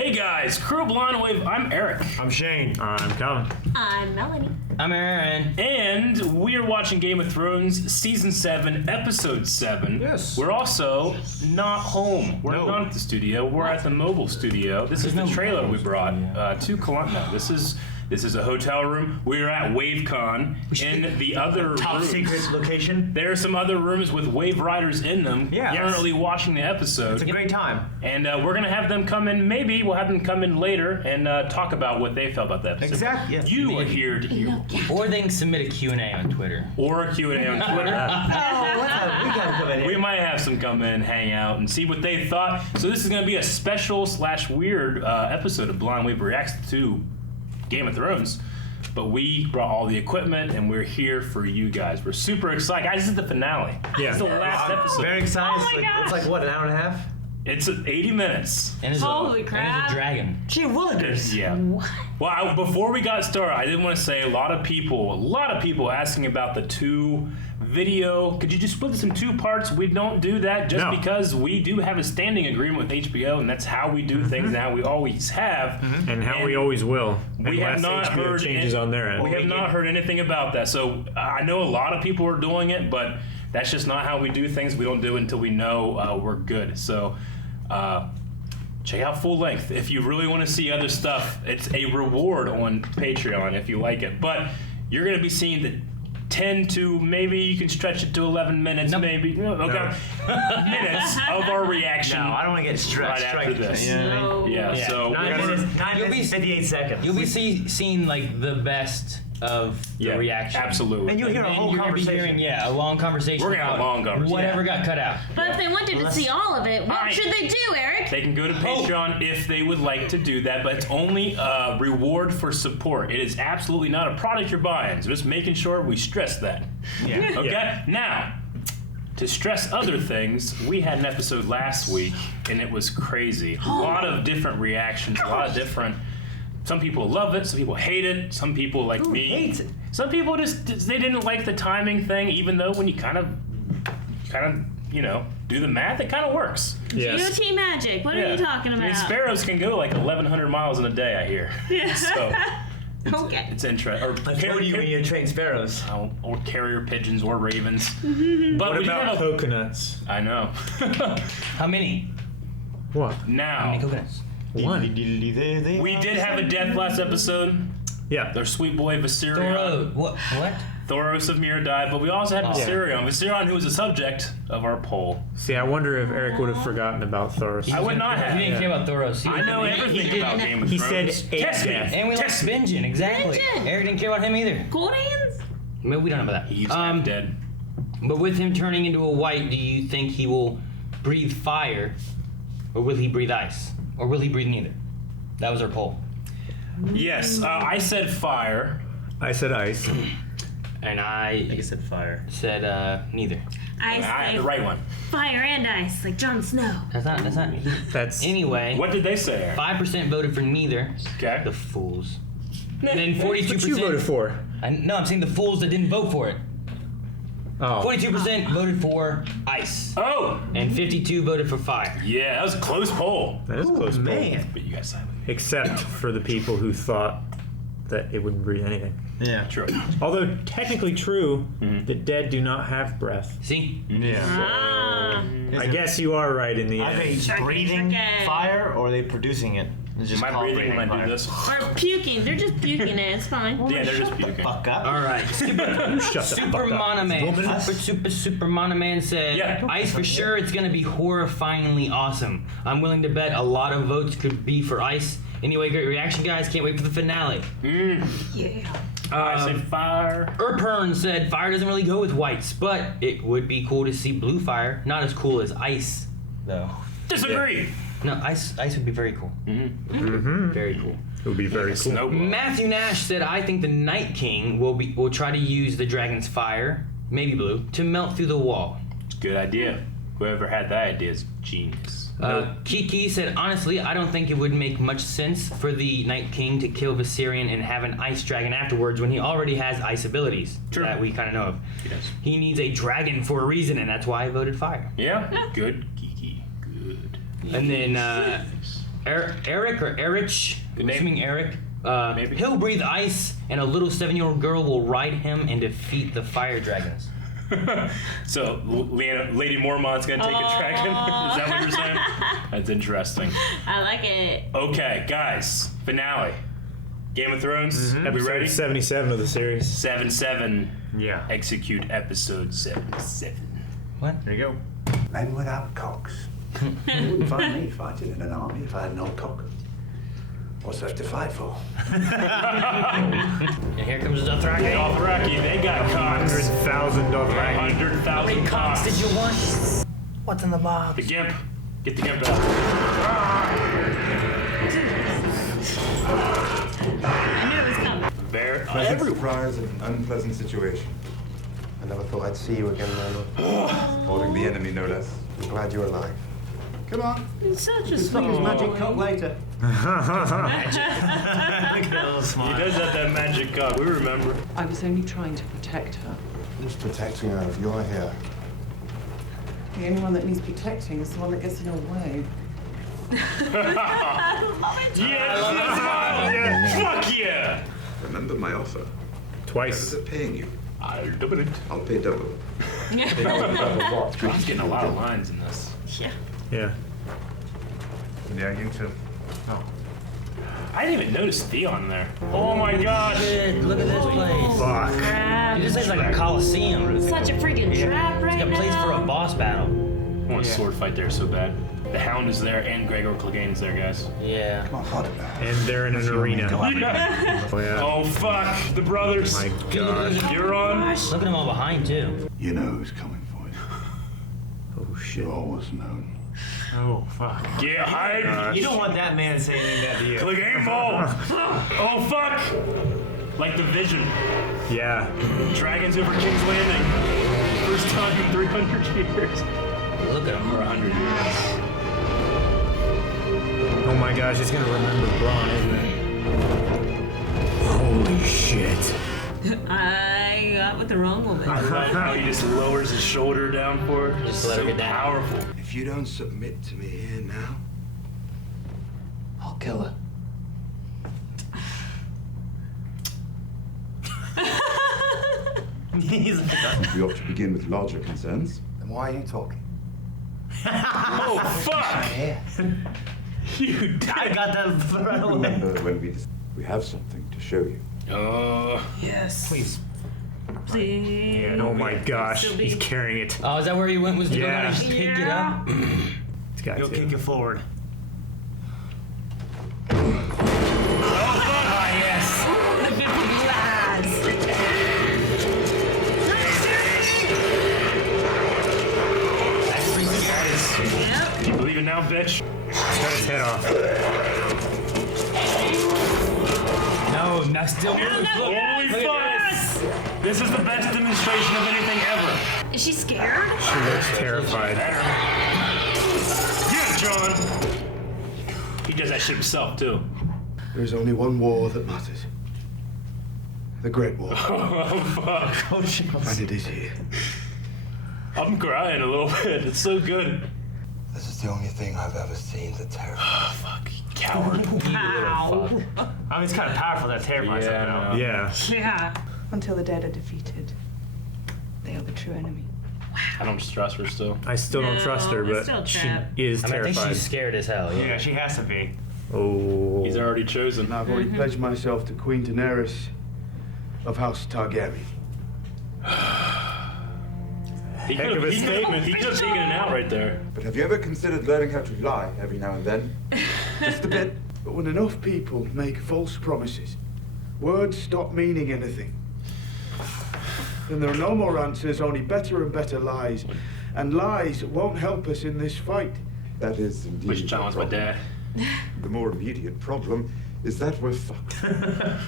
Hey guys, Crew Blonde Wave, I'm Eric. I'm Shane. I'm Cavlin. I'm Melanie. I'm Aaron. And we are watching Game of Thrones Season 7, Episode 7. Yes. We're also not home. We're not at the studio. We're at the mobile studio. This is the trailer we brought to Columbia. This is a hotel room. We are at WaveCon. In the other Top rooms, secret location. there are some other rooms with Wave Riders in them. Yeah. Currently watching the episode. It's a great time. And we're going to have them come in, maybe we'll have them come in later and talk about what they felt about that episode. Exactly, yes. You are here to hear. Or they can submit a Q&A on Twitter. Or a Q&A on Twitter. We gotta come in We here. might have some come in, hang out, and see what they thought. So this is going to be a special / weird episode of Blind Wave Reacts to Game of Thrones. But we brought all the equipment, and we're here for you guys. We're super excited. Guys, this is the finale. Yeah. It's the last episode. Very excited. Oh my gosh. It's like, what, an hour and a half? It's 80 minutes. And it's Holy a, crap. And it's a dragon. Gee willikers. Yeah. Well, before we got started, I did want to say a lot of people asking about the 2 video. Could you just split this in 2 parts? We don't do that just No. because we do have a standing agreement with HBO, and that's how we do things now. We always have. And how we always will. We have unless not HBO heard changes on their end. We have not heard anything about that. So I know a lot of people are doing it, but that's just not how we do things. We don't do it until we know we're good. So check out full length if you really want to see other stuff. It's a reward on Patreon if you like it. But you're going to be seeing the 10 to maybe you can stretch it to 11 minutes, maybe. Okay. Minutes of our reaction. No, I don't want to get stressed. Right after this. You know what I mean? Yeah, Yeah. so 9 we're- minutes, 9 You'll minutes, be- 58 seconds. You'll be seeing like the best of the reaction. Absolutely. And you'll hear a And whole you're gonna be conversation. hearing, a long conversation. We're gonna have a about long conversation. Whatever got cut out. But if they wanted to see all of it, what Alright. should they do, Eric? They can go to Patreon if they would like to do that, but it's only a reward for support. It is absolutely not a product you're buying. So just making sure we stress that. Yeah. Okay? Now, to stress other things, we had an episode last week, and it was crazy. A lot of different reactions, a lot of different... Some people love it, some people hate it, some people like Who me. hates it? Some people just they didn't like the timing thing, even though when you kind of, do the math, it kind of works. Yes. UT magic. What are you talking about? I mean, sparrows can go like 1,100 miles in a day, I hear. Yeah. So Okay. it's interesting. Or I told you when you train sparrows. or carrier pigeons or ravens. But What we did about have coconuts? I know. How many? What? How Now many coconuts? One. we did have a death last episode. Yeah. Their sweet boy Viserion. Thorough. What? Thoros of Mir died, but we also had Oh. Viserion. Viserion, who was the subject of our poll. See, I wonder if Eric would have forgotten about Thoros. I would not have. He didn't care about Thoros. I know everything about Game of He Thrones. said eight Test me. deaths. And we like Test me. Benjen, exactly. Benjen. Eric didn't care about him either. Guardians? Maybe we don't know about that. He's half dead. But with him turning into a white, do you think he will breathe fire, or will he breathe ice, or will he breathe neither? That was our poll. Yes, I said fire. I said ice. And I said fire. said neither. I I had say the right one. fire and ice, like Jon Snow. That's not. That's Anyway, What did they say, Aaron? 5% voted for neither. Okay. The fools. And then what 42%. you voted for. No, I'm saying the fools that didn't vote for it. Oh. 42% voted for ice, Oh, and 52 voted for fire. yeah, that was a close poll. That is a close poll. Man. But you guys said Except for the people who thought that it wouldn't breathe anything. Yeah. true. Although technically true, the dead do not have breath. See? Yeah. Ah. I guess you are right in the Are end. they breathing fire or are they producing it? It's just Am I called breathing when I fire. do this? Or puking. They're just puking it. It's fine. Yeah, they're just puking. Fuck up. All right. Shut the Super fuck up. Mono Man. Woman. Super Mono Man said, Yeah. ice for sure, it's going to be horrifyingly awesome. I'm willing to bet a lot of votes could be for ice. Anyway, great reaction, guys. Can't wait for the finale. Yeah. I say fire. Erpern said, fire doesn't really go with whites, but it would be cool to see blue fire. Not as cool as ice, though. Disagree. No, ice would be very cool. Very cool. It would be very cool. Snowball. Matthew Nash said, I think the Night King will try to use the dragon's fire, maybe blue, to melt through the wall. Good idea. Whoever had that idea is genius. Kiki said, honestly, I don't think it would make much sense for the Night King to kill Viserion and have an ice dragon afterwards when he already has ice abilities True. that we kind of know of. Yes. He needs a dragon for a reason, and that's why I voted fire. Yeah. Good. Geeky. Good. And then Eric or Erich. Good name. Assuming Eric. Maybe. He'll breathe ice, and a little 7-year-old girl will ride him and defeat the fire dragons. So Lady Mormont's gonna take a dragon? Is that what you're saying? That's interesting. I like it. Okay, guys, finale. Game of Thrones. Are we ready? 77 of the series. 7-7. Yeah. Execute episode 7-7. What? There you go. Men without cocks. You wouldn't find me fighting in an army if I had no cock. What's left to fight for? And here comes the Dothraki. Dothraki, they got cocks. 100,000 Dothraki. 100,000 cocks. Did you want? What's in the box? The Gimp. Get the Gimp out. I knew it was coming. Pleasant surprise and an unpleasant situation. I never thought I'd see you again, Milo. Holding the enemy, no less. I'm glad you're alive. Come on. It's such a Stop his magic cock later. Look at that little He smile. does have that magic cock. We remember. I was only trying to protect her. Who's protecting her if you're here? The only one that needs protecting is the one that gets in her way. Yes, fuck yeah! Remember my offer. Twice. Is it paying you? I'll double it. I'll pay double. He's getting a lot of lines in this. Yeah. Yeah. Yeah, you too. I didn't even notice Theon there. Oh my gosh! Shit, look at this place. Fuck. Crap. This is like a coliseum. Such a freaking trap right It's a place for a now. boss battle. I want a sword fight there so bad. The Hound is there and Gregor Clegane's there, guys. Yeah. Come on, hold it. And they're in an arena. Oh, yeah. Oh fuck! The brothers! My gosh. You're on? Look at them all behind too. You know who's coming for you. Oh, shit. You've always known. Oh, fuck. Get hyped! You don't want that man saying that to you. Clegane ball! Oh fuck! Like the Vision. Yeah. Dragons over King's Landing. First time in 300 years. Look at them. Or 100 years. Oh my gosh, he's gonna remember Braun, isn't he? Holy shit. I got with the wrong woman. I love how he just lowers his shoulder down for her. Just let her So get down. powerful. If you don't submit to me here now, I'll kill her. He's like, we ought to begin with larger concerns. Then why are you talking? Oh fuck! Here. You I got that right away. Remember when we have something to show you. Yes. Please. Please. Oh my gosh, Still he's be- carrying it. Oh, is that where he went? Was to go down Yeah. and just pick it up? This guy He'll too. kick you forward. The 50 glass. That's pretty scary. Yep. You believe it now, bitch? Cut his head off. No, no, still. Holy fuck! This is the best demonstration of anything ever. Is she scared? She looks terrified. Yeah, John! He does that shit himself, too. There's only one war that matters. The Great War. Oh, fuck. Oh, shit. And it is here. I'm crying a little bit. It's so good. This is the only thing I've ever seen that terrifies. Oh, fuck. Coward. Ow. I mean, it's kind of powerful, that terrifies Yeah, something I else. know. Yeah. Yeah. Until the dead are defeated. They are the true enemy. I don't trust her still. I still don't No, trust her, it's but still a she trap. is I mean, I think terrified. she's scared as hell. Yeah, Yeah. she has to be. Oh. He's already chosen. And I've already pledged myself to Queen Daenerys of House Targaryen. He Heck of a statement. He could have taken it out right there. But have you ever considered learning how to lie every now and then? Just a bit. But when enough people make false promises, words stop meaning anything. Then there are no more answers, only better and better lies. And lies won't help us in this fight. That is indeed. Wish John the was my problem. dad. The more immediate problem is that we're fucked. I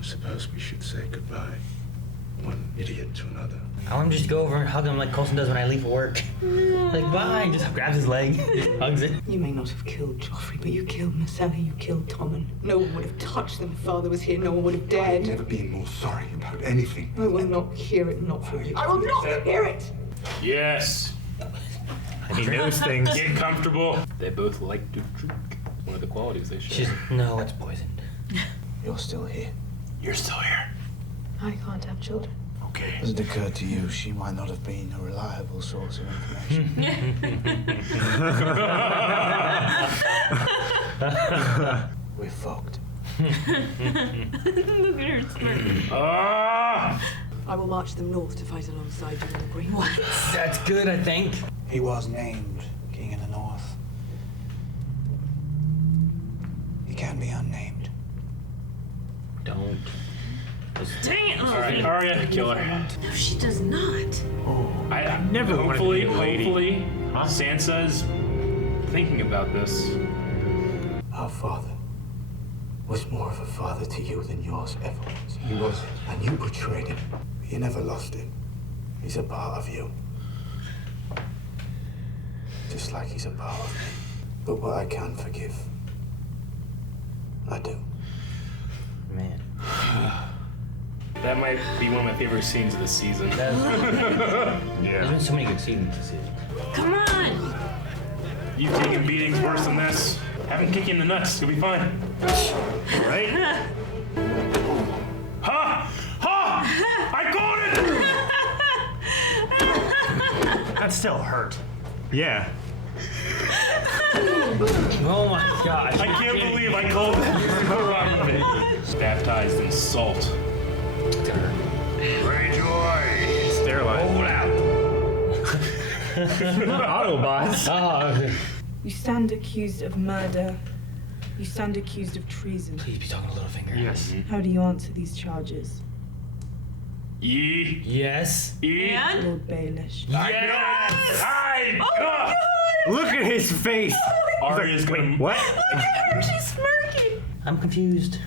suppose we should say goodbye. One idiot to another. I want him just to go over and hug him like Colson does when I leave for work. Like, bye. Just grabs his leg, hugs it. You may not have killed Joffrey, but you killed Marcella, you killed Tommen. No one would have touched them if Father was here. No one would have I've dared. never been more sorry about anything. I will not hear it, not from you. I will not hear it! Yes. He knows things. Get comfortable. They both like to drink. One of the qualities they share. No, it's poisoned. You're still here. You're still here. I can't have children. Okay. Has it occurred to you she might not have been a reliable source of information? We're fucked. Look at her smirk. I will march them north to fight alongside you in the Green One. That's good, I think. He was named King in the North. He can be unnamed. Don't. Dang it! All right, Arya, kill her. No, she does not. I never wanted to be a lady. Hopefully, Sansa's thinking about this. Our father was more of a father to you than yours ever was. He was. And you betrayed him. You never lost him. He's a part of you. Just like he's a part of me. But what I can forgive, I do. Man. That might be one of my favorite scenes of the season. There's been so many good seasons this season. Come on! You taking beatings worse than this? Have him kick you in the nuts. You'll be fine. Right? Ha! Ha! I caught it! That still hurt. Yeah. Oh my gosh. I can't believe I called that. Baptized in salt. Greyjoy! Sterilized. Hold out! Autobots. You stand accused of murder. You stand accused of treason. Please be talking to Littlefinger. Yes. How do you answer these charges, Ye. Yes. And? Lord Baelish? Yes! Look at his face. Arya's gonna. Wait, what? She's smirking. I'm confused.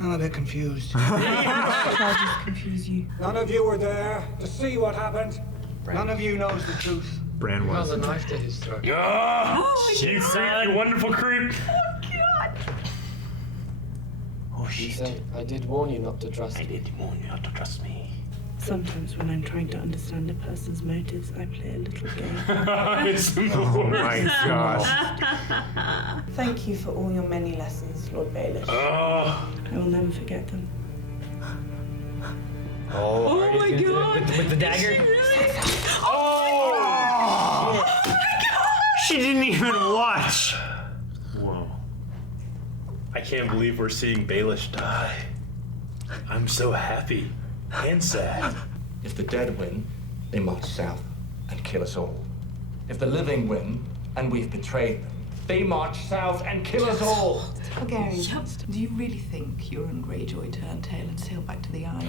I'm a bit confused. Charges confuse you. None of you were there to see what happened. None of you knows the truth. Bran was. a knife to his throat. You creep, you wonderful creep. Oh He shit. said, I did warn you not to trust me. did warn you not to trust me. Sometimes when I'm trying to understand a person's motives, I play a little game. It's Oh my gosh. Thank you for all your many lessons, Lord Baelish. Oh. I will never forget them. Oh my God. With the dagger? She didn't even watch. Whoa. I can't believe we're seeing Baelish die. I'm so happy and sad. If the dead win, they march south and kill us all. If the living win, and we've betrayed them, they march south and kill us all. Targaryens, do you really think Euron Greyjoy turned tail and sailed back to the Iron?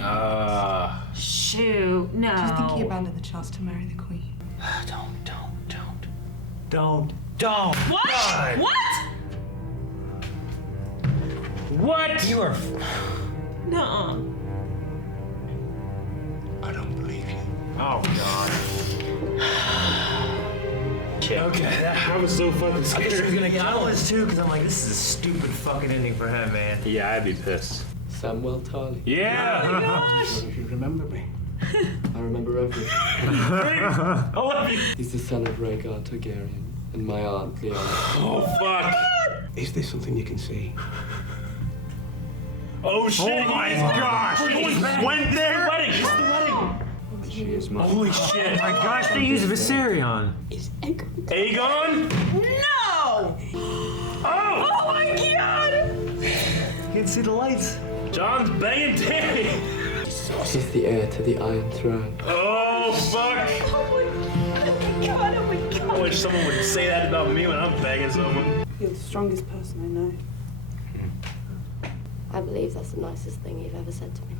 Shoot, no. Do you think he abandoned the chance to marry the Queen? Don't. What? God. What? You are. Nuh-uh. I don't believe you. Oh god. Okay, that was so fucking I thought she was scary. gonna I kill was us. too, because I'm like, this is a stupid fucking ending for him, man. Yeah, I'd be pissed. Samuel Tarly. Yeah! If you remember me. I remember everything. I love you. He's the son of Rhaegar Targaryen and my aunt Lyanna. Oh, fuck. Is this something you can see? Oh, shit. Oh my gosh. He went there. Wedding. It's the wedding. And she is mine. Holy shit. Oh my gosh, they use viserion. Aegon? No! Oh! Oh my god! Can't see the lights. John's banging Danny. He's the heir to the Iron Throne. Oh, fuck. Oh my god, oh my god. I wish someone would say that about me when I'm banging someone. You're the strongest person I know. I believe that's the nicest thing you've ever said to me.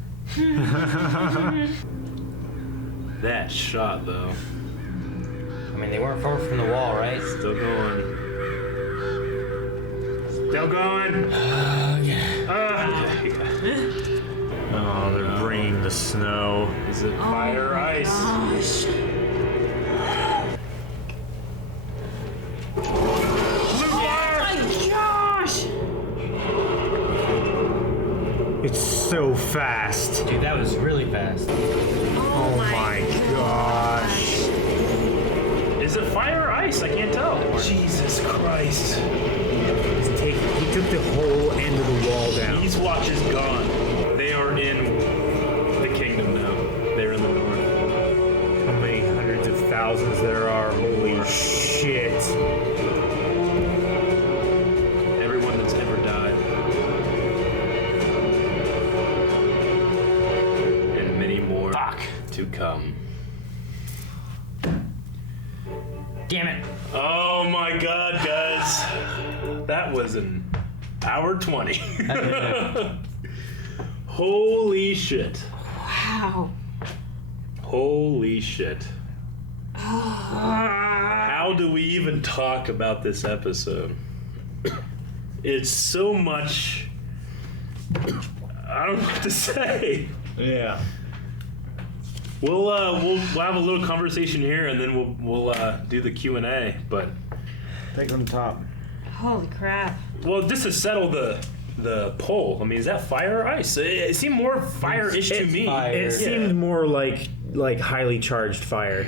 That shot, though. I mean, they weren't far from the wall, right? Still going. Still going. Oh, they're bringing the snow. Is it fire or ice? Gosh. Oh my gosh! It's so fast. Dude, that was really fast. Oh my gosh. Is Is it fire or ice? I can't tell. Jesus Christ. He took the whole end of the wall down. East Watch is gone. They are in the kingdom now. They're in the north. How many hundreds of thousands there are? Holy shit. Everyone that's ever died. And many more to come. Damn it. Oh my god, guys. That was an hour 20. Holy shit. Wow. Holy shit. How do we even talk about this episode? It's so much. I don't know what to say. Yeah. We'll have a little conversation here, and then we'll do the Q&A. But Take on top. Holy crap. well, just to settle the poll, I mean, is that fire or ice? It seemed more fire-ish to me. It seemed more like highly charged fire.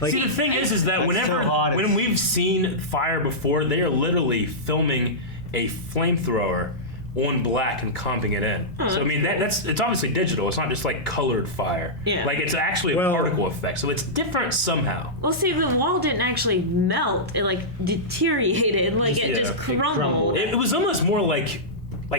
Like, See, the thing is that when we've seen fire before, they are literally filming a flamethrower on black and comping it in. Oh, So I mean, it's obviously digital. It's not just like colored fire. Yeah. Like it's actually a particle effect. So it's different somehow. Well, see, the wall didn't actually melt. It, like, deteriorated. Like, it just crumbled. It was almost more like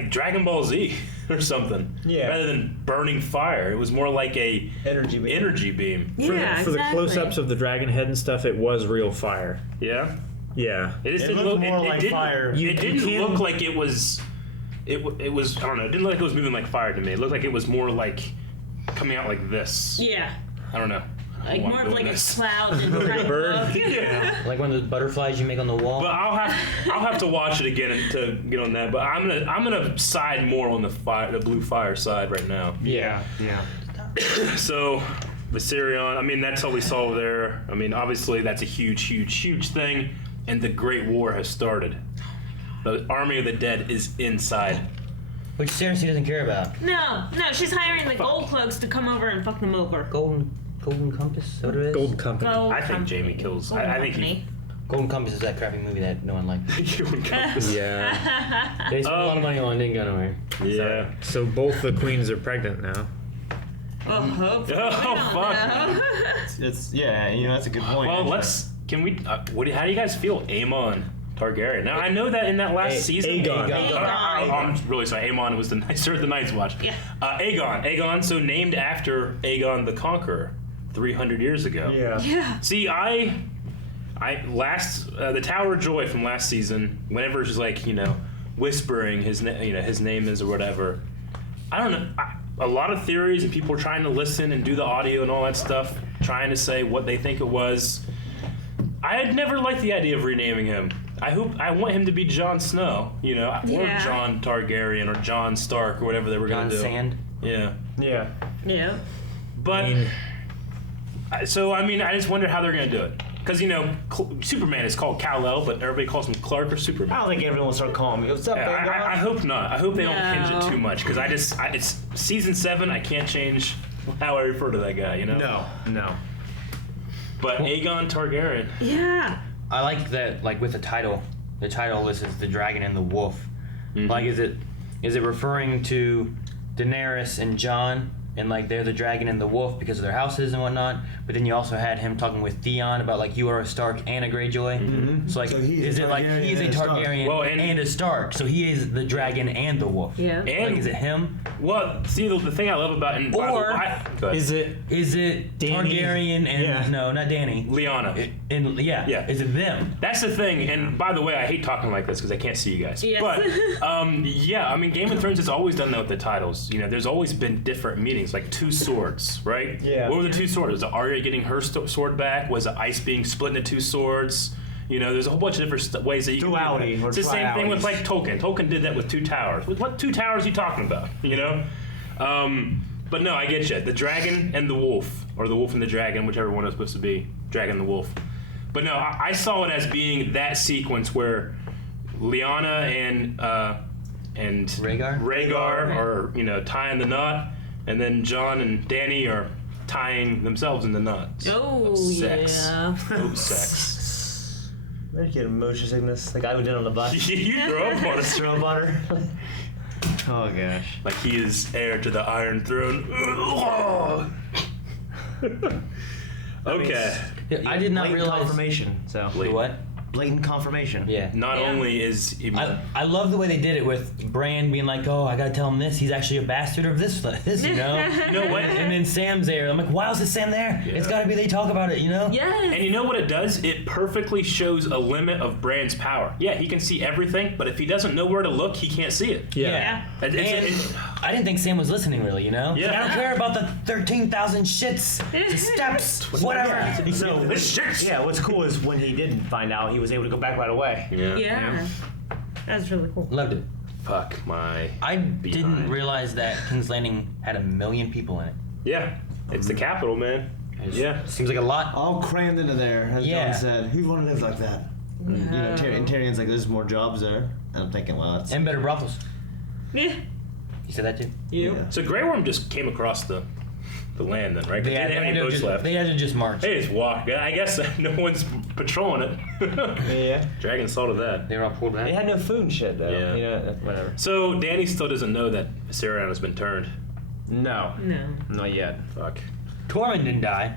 Dragon Ball Z or something. Yeah. Rather than burning fire, it was more like a energy beam. Yeah, for the close-ups of the dragon head and stuff, it was real fire. Yeah. Yeah. It just It didn't looked look more it like didn't, fire. It didn't look like it was. It was. I don't know. It didn't look like it was moving like fire to me. It looked like it was more like coming out like this. Yeah. I don't know. Like, Why I'm more of doing like this. a cloud than kind of bird. Yeah. Like one of the butterflies you make on the wall. But I'll have to watch it again to get on that. But I'm gonna side more on the blue fire side right now. Yeah. So, viserion. I mean, that's all we saw there. I mean, obviously that's a huge thing, and the Great War has started. The Army of the Dead is inside. Which Cersei doesn't care about. No, she's hiring the gold cloaks to come over and fuck them over. Golden Compass? Is that what it is? Gold Company. Gold I think Company. Jamie kills. Gold I think Company. Golden Compass is that crappy movie that no one liked. Golden Compass. Yeah. They spent a lot of money on it, didn't go nowhere. Yeah. So both the queens are pregnant now. Oh, hopefully. Oh fuck. No. It's that's a good point. Well, can we? How do you guys feel, Aemon Targaryen? Now I know that in that last season, Aegon. I'm really sorry. Aemon was the Night's Watch. Yeah. Aegon. So named after Aegon the Conqueror, 300 years ago. Yeah. Yeah. See, I the Tower of Joy from last season. Whenever she's like, whispering his name is or whatever. I don't know. A lot of theories and people trying to listen and do the audio and all that stuff, trying to say what they think it was. I had never liked the idea of renaming him. I want him to be Jon Snow, or Jon Targaryen or Jon Stark or whatever they were going to do. Sand. Yeah. Yeah. Yeah. But I just wonder how they're going to do it. Because, Superman is called Kal-El, but everybody calls him Clark or Superman. I don't think everyone will start calling me. What's up, Yeah, Aegon? I hope not. I hope they don't hinge it No. too much. Because it's season 7. I can't change how I refer to that guy, No. But Aegon Targaryen. Yeah. I like that, like with the title list is the dragon and the wolf. Mm-hmm. Like, is it referring to Daenerys and Jon, and like they're the dragon and the wolf because of their houses and whatnot? But then you also had him talking with Theon about like you are a Stark and a Greyjoy. Mm-hmm. So like, So he's is a it like Targaryen he's a and a Stark. Targaryen Well, and a Stark? So he is the dragon and the wolf. Yeah. And Like, is it him? Well, see, the thing I love about go ahead. Is it Dany? Targaryen and no, not Dany. Lyanna. And Yeah. is it them? That's the thing, and by the way, I hate talking like this because I can't see you guys. Yes. But Game of Thrones has always done that with the titles. There's always been different meanings, like two swords, right? Yeah. What were the two swords? Was it Arya getting her sword back? Was it Ice being split into two swords? There's a whole bunch of different ways that you Duality can do or that. It's the same thing with trialities. like Tolkien. Tolkien did that with two towers. What two towers are you talking about? But no, I get you. The dragon and the wolf, or the wolf and the dragon, whichever one is supposed to be, dragon and the wolf. But no, I saw it as being that sequence where Lyanna and Rhaegar are tying the knot, and then Jon and Dany are tying themselves into knots. Oh, Sex. yeah. Oh, sex. I get motion sickness. The guy who did on the bus. You throw up on us. Throw up on her. Oh gosh. Like he is heir to the Iron Throne. Okay. Yeah, I did not Blatant realize. confirmation. So Wait, what? Blatant confirmation. Yeah. Not only is he, I love the way they did it with Bran being like, "Oh, I gotta tell him this. He's actually a bastard of this, you know." You know what? And then Sam's there. I'm like, "Why is it Sam there? It's gotta be they talk about it, you know?" Yes. And you know what it does? It perfectly shows a limit of Bran's power. Yeah, he can see everything, but if he doesn't know where to look, he can't see it. Yeah. And I didn't think Sam was listening, really, you know? Yeah. I don't care about the 13,000 shits, the steps, whatever. Yeah. So yeah, what's cool is when he did find out, he was able to go back right away. Yeah. That's really cool. Loved it. Fuck my. I didn't realize that King's Landing had 1 million people in it. Yeah, it's the capital, man. Yeah. Seems like a lot. All crammed into there, as Yeah. John said. Who'd want to live like that? You know, Tyrion's like, there's more jobs there. And I'm thinking, well, that's... And better brothels. Yeah. You said that too? Yeah. So Grey Worm just came across the land then, right? 'Cause They they had, didn't have any to boats just, left. they had to just march. They just walk. I guess no one's patrolling it. Yeah. Dragon saw to that. They were all pulled back. They had no food and shit, though. Yeah. You know, whatever. So Dany still doesn't know that Viserion has been turned. No. No. Not yet. Fuck. Tormund didn't die.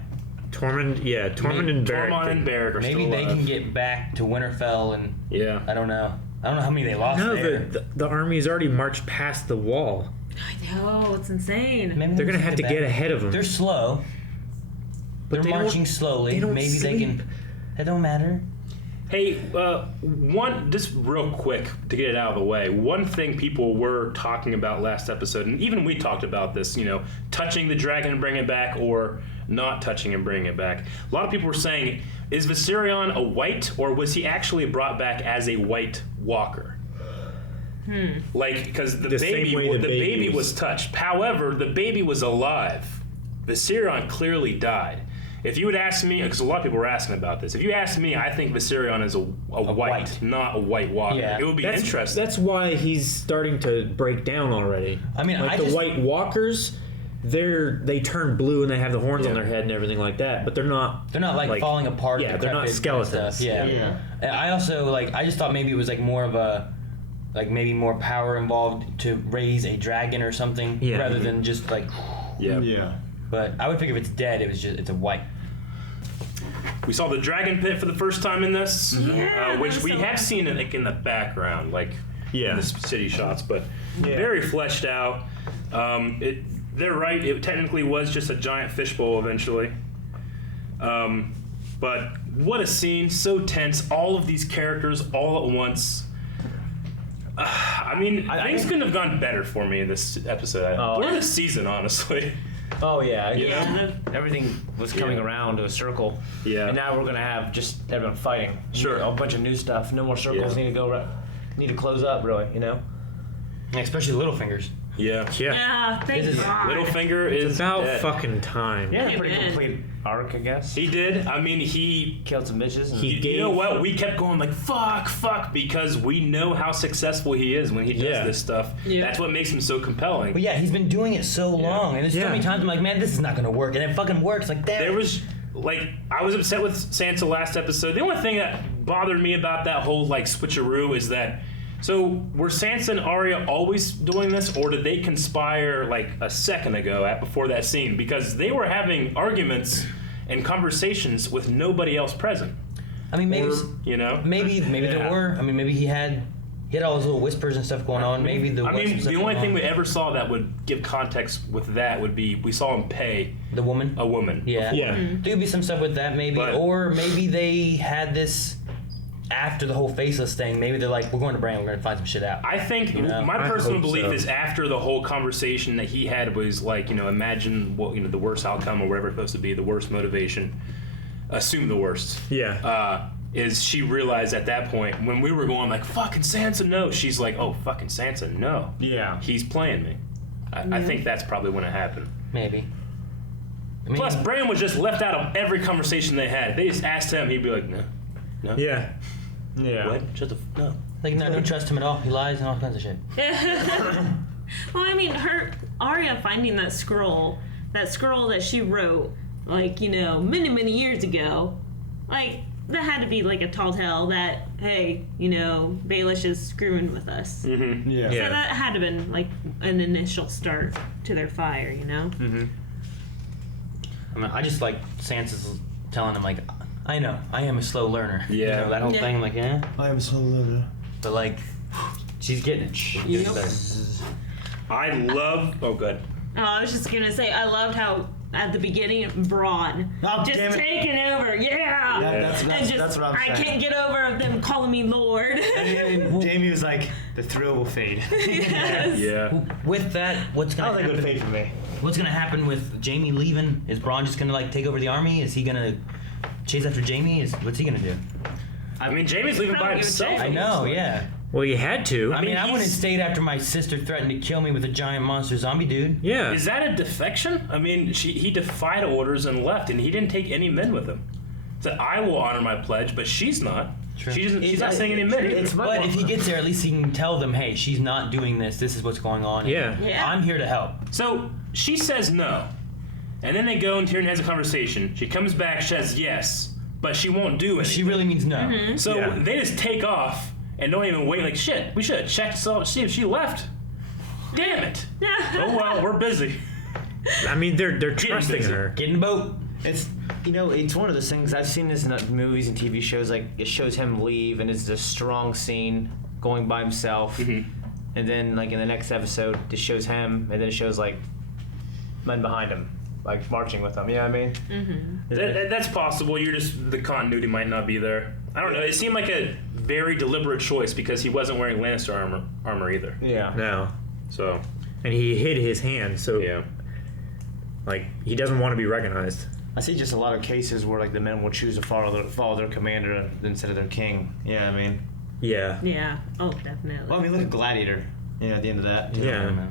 Tormund and Beric. Tormund and Beric are Maybe still they alive. can get back to Winterfell and Yeah. I don't know. I don't know how many they lost No, there. the army's already marched past the wall. I know, it's insane. Maybe They're they gonna can have to back. get ahead of them. They're slow. But They're they don't- marching slowly. they don't Maybe they sleep. can. That don't matter. Hey, one just real quick to get it out of the way. One thing people were talking about last episode, and even we talked about this, you know, touching the dragon and bringing it back, or not touching and bringing it back. A lot of people were saying, is Viserion a white, or was he actually brought back as a white walker? Like, because The same baby, way the the baby baby was touched. However, the baby was alive. Viserion clearly died. If you would ask me, because a lot of people were asking about this, if you ask me, I think Viserion is a white, white. not a white walker. Yeah. It would be interesting. That's why he's starting to break down already. I mean, like I the just- White Walkers, they turn blue and they have the horns on their head and everything like that. But they're not. They're not like falling apart. Yeah, they're not decrepit skeletons. stuff. Yeah. And I also I just thought maybe it was like more of a, like maybe more power involved to raise a dragon or something, Yeah. rather than just like. Yeah. But I would figure if it's dead, it's a white. We saw the dragon pit for the first time in this, Yeah, which that we was so have seen it like in the background, like Yeah. in the city shots, but very fleshed out. They're right. It technically was just a giant fishbowl eventually. But what a scene! So tense. All of these characters all at once. I mean, things couldn't have gone better for me in this episode. Or this season, honestly. Oh yeah, Yeah. Everything was coming around to a circle. Yeah. And now we're gonna have just everyone fighting. Sure. A bunch of new stuff. No more circles Yeah. need to close up, really. You know. Especially Littlefingers. Yeah. Yeah, thank God. Littlefinger is About dead. fucking time. Yeah. He Pretty did. complete arc, I guess. He did. I mean, he Killed some bitches. And you know what? We kept going like fuck, because we know how successful he is when he does Yeah. this stuff. Yeah. That's what makes him so compelling. But yeah, he's been doing it so long, and there's so many times I'm like, man, this is not gonna work, and it fucking works. Like, damn. There was like I was upset with Sansa last episode. The only thing that bothered me about that whole like switcheroo is that. So were Sansa and Arya always doing this, or did they conspire like a second ago before that scene? Because they were having arguments and conversations with nobody else present. I mean, maybe You know? maybe there were. I mean, maybe he had all those little whispers and stuff going on. Maybe the. I mean, the only thing we ever saw that would give context with that would be we saw him pay the woman. a woman. Yeah. Yeah. There could be some stuff with that, maybe, But- or maybe they had this after the whole faceless thing. Maybe they're like, we're going to Bran, we're going to find some shit out. I think know? my I personal hope belief so. is after the whole conversation that he had was like, you know, imagine what, you know, the worst outcome or whatever it's supposed to be, the worst motivation, assume the worst. Yeah. Is she realized at that point when we were going like, fucking Sansa, no, she's like, oh, fucking Sansa, no. Yeah. He's playing me. I think that's probably when it happened. Maybe. I mean, Plus, Bran was just left out of every conversation they had. They just asked him, he'd be like, no. Yeah. Yeah. What? Shut the no. like, no, I don't trust him at all. He lies and all kinds of shit. Well, I mean, Arya finding that scroll that scroll that she wrote, like, many years ago, like, that had to be like a tall tale that, hey, Baelish is screwing with us. Mm-hmm. Yeah. So that had to have been like an initial start to their fire, Mm-hmm. I mean, I just like Sansa's telling him, like, I know, I am a slow learner. Yeah. That whole thing, I'm like, yeah. I am so learner. But, like, she's getting it. Yep. I love. Oh, good. Oh, I was just gonna say, I loved how at the beginning, Braun just taking over. Yeah. That's what I'm saying. I can't get over them calling me Lord. And Jamie was like, the thrill will fade. Yes. Yeah. With that, what's gonna I don't think it happen? would fade for me. What's gonna happen with Jamie leaving? Is Braun just gonna like take over the army? Is he gonna chase after Jamie? What's he gonna do? I mean, Jamie's leaving by himself. I know, yeah. Well, you had to. I mean, I wouldn't have stayed after my sister threatened to kill me with a giant monster zombie dude. Yeah. Is that a defection? I mean, he defied orders and left, and he didn't take any men with him. Said, I will honor my pledge, but she's not. True. She's not saying any men either. But if he gets there, at least he can tell them, hey, she's not doing this. This is what's going on. Yeah. I'm here to help. So she says no. And then they go and Tyrion has a conversation. She comes back, says yes, but she won't do it. She really means no. Mm-hmm. So they just take off and don't even wait. Like, shit, we should have checked to see if she left. Damn it. Oh, well, we're busy. I mean, they're trusting busy. her. Get in the boat. It's it's one of those things. I've seen this in movies and TV shows. Like, it shows him leave, and it's a strong scene going by himself. Mm-hmm. And then, like, in the next episode, it shows him, and then it shows, like, men behind him, like, marching with him. You know what I mean? Mm-hmm. That's possible. The continuity might not be there. I don't know. It seemed like a very deliberate choice because he wasn't wearing Lannister armor either. Yeah. No. So. And he hid his hand, so Yeah. like he doesn't want to be recognized. I see just a lot of cases where, like, the men will choose to follow their commander instead of their king. Yeah, I mean. Yeah. Yeah. Oh, definitely. Well, I mean, look at Gladiator. At the end of that. Yeah.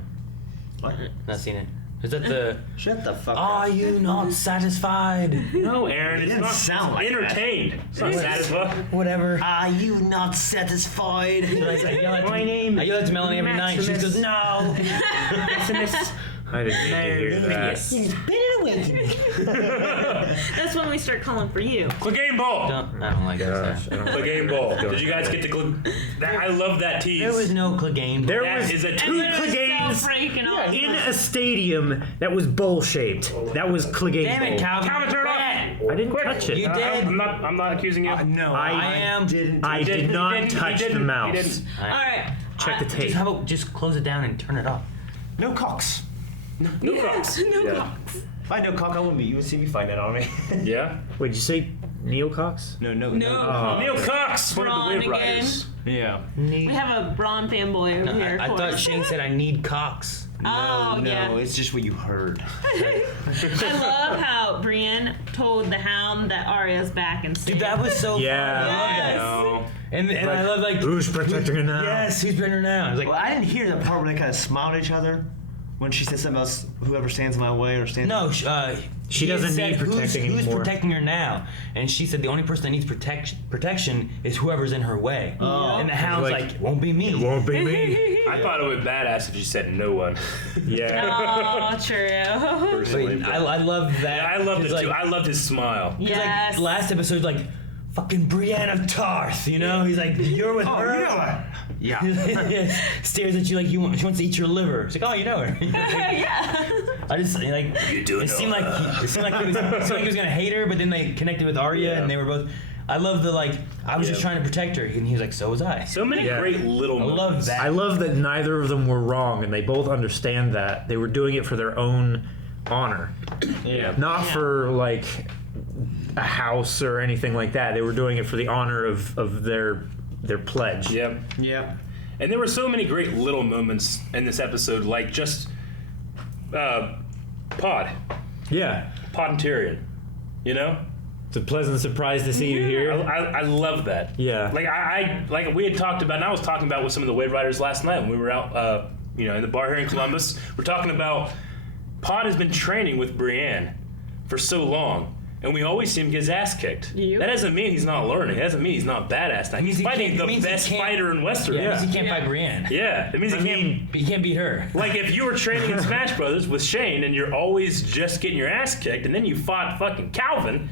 What? Not seen it. Is that the? Shut the fuck Are up. you not satisfied? No, Aaron, it's didn't not sound like entertained. It's not satisfied. Whatever. Are you not satisfied? My name. I yell at to Melanie every night. She goes, no. I didn't need to hear that. He's better with me. That's when we start calling for you. Clegane Ball. I don't like Gosh, that. I don't Clegane Ball. Did you guys get the I love that tease. There was no Clegane. There That was is a two tease. Cleganes So freaking awesome. in a stadium that was bowl-shaped. That was Clegane Damn it, Bowl. Calvin. Calvin, turn it off. I didn't touch it. You did. I'm not accusing you. No, I am. didn't. I did not touch the mouse. He didn't. All right. Check the tape. Just, how about just close it down and turn it off? No cocks. No cocks. No Yeah. cocks. If I had no cock, I wouldn't be. You would see me fighting that on me. Yeah. Wait, did you say Neil Cox? No. Neil Cox, one of the Braun Wave again. Riders. Yeah. We have a Braun fanboy over here. I of thought course. Shane said I need cocks. Oh, no, yeah. it's just what you heard. I love how Brienne told the Hound that Arya's back and Dude, that was so Yeah. fun. I love Yes. that. No. And I love like Who's protecting her now? Yes, who's protecting her now? I was like, Well, I didn't hear the part where they kind of smiled at each other when she said something else. Whoever stands in my way or stands. no. She he doesn't said, need protecting who's anymore. protecting her now? And she said the only person that needs protection is whoever's in her way. And the Hound's Like, like, it won't be me. It won't be me. I thought it would be badass if you said no one. Yeah. Oh, true. Personally, But I love that. yeah, I loved it 'cause, too. like, I loved his smile. Yes. Like last episode, like fucking Brienne of Tarth, you know? He's like, you're with her. you know her. Yeah. Stares at you like she wants to eat your liver. It's like, oh, you know her. Yeah. I just like You do it know seemed like her. it seemed like he was gonna hate her, but then they connected with Arya Yeah. and they were both. I love the like. I was just Yeah. trying to protect her, and he was like, so was I. So many Yeah. great little I moments. love that. I love that neither of them were wrong, and they both understand that they were doing it for their own honor, Yeah. not for like a house or anything like that. They were doing it for the honor of their pledge. Yep. Yeah. And there were so many great little moments in this episode, like just Pod and Tyrion. You know, It's a pleasant surprise to see you here. I love that. Yeah. Like I like we had talked about, and I was talking about with some of the Wave Riders last night when we were out, in the bar here in Columbus. We're talking about Pod has been training with Brienne for so long, and we always see him get his ass kicked. Yep. That doesn't mean he's not learning. That doesn't mean he's not badass now. He's fighting the best fighter in Westeros. Yeah, it means he can't fight Brienne. Yeah, it means he can't beat her. Like if you were training in Smash Brothers with Shane and you're always just getting your ass kicked, and then you fought fucking Cavlin,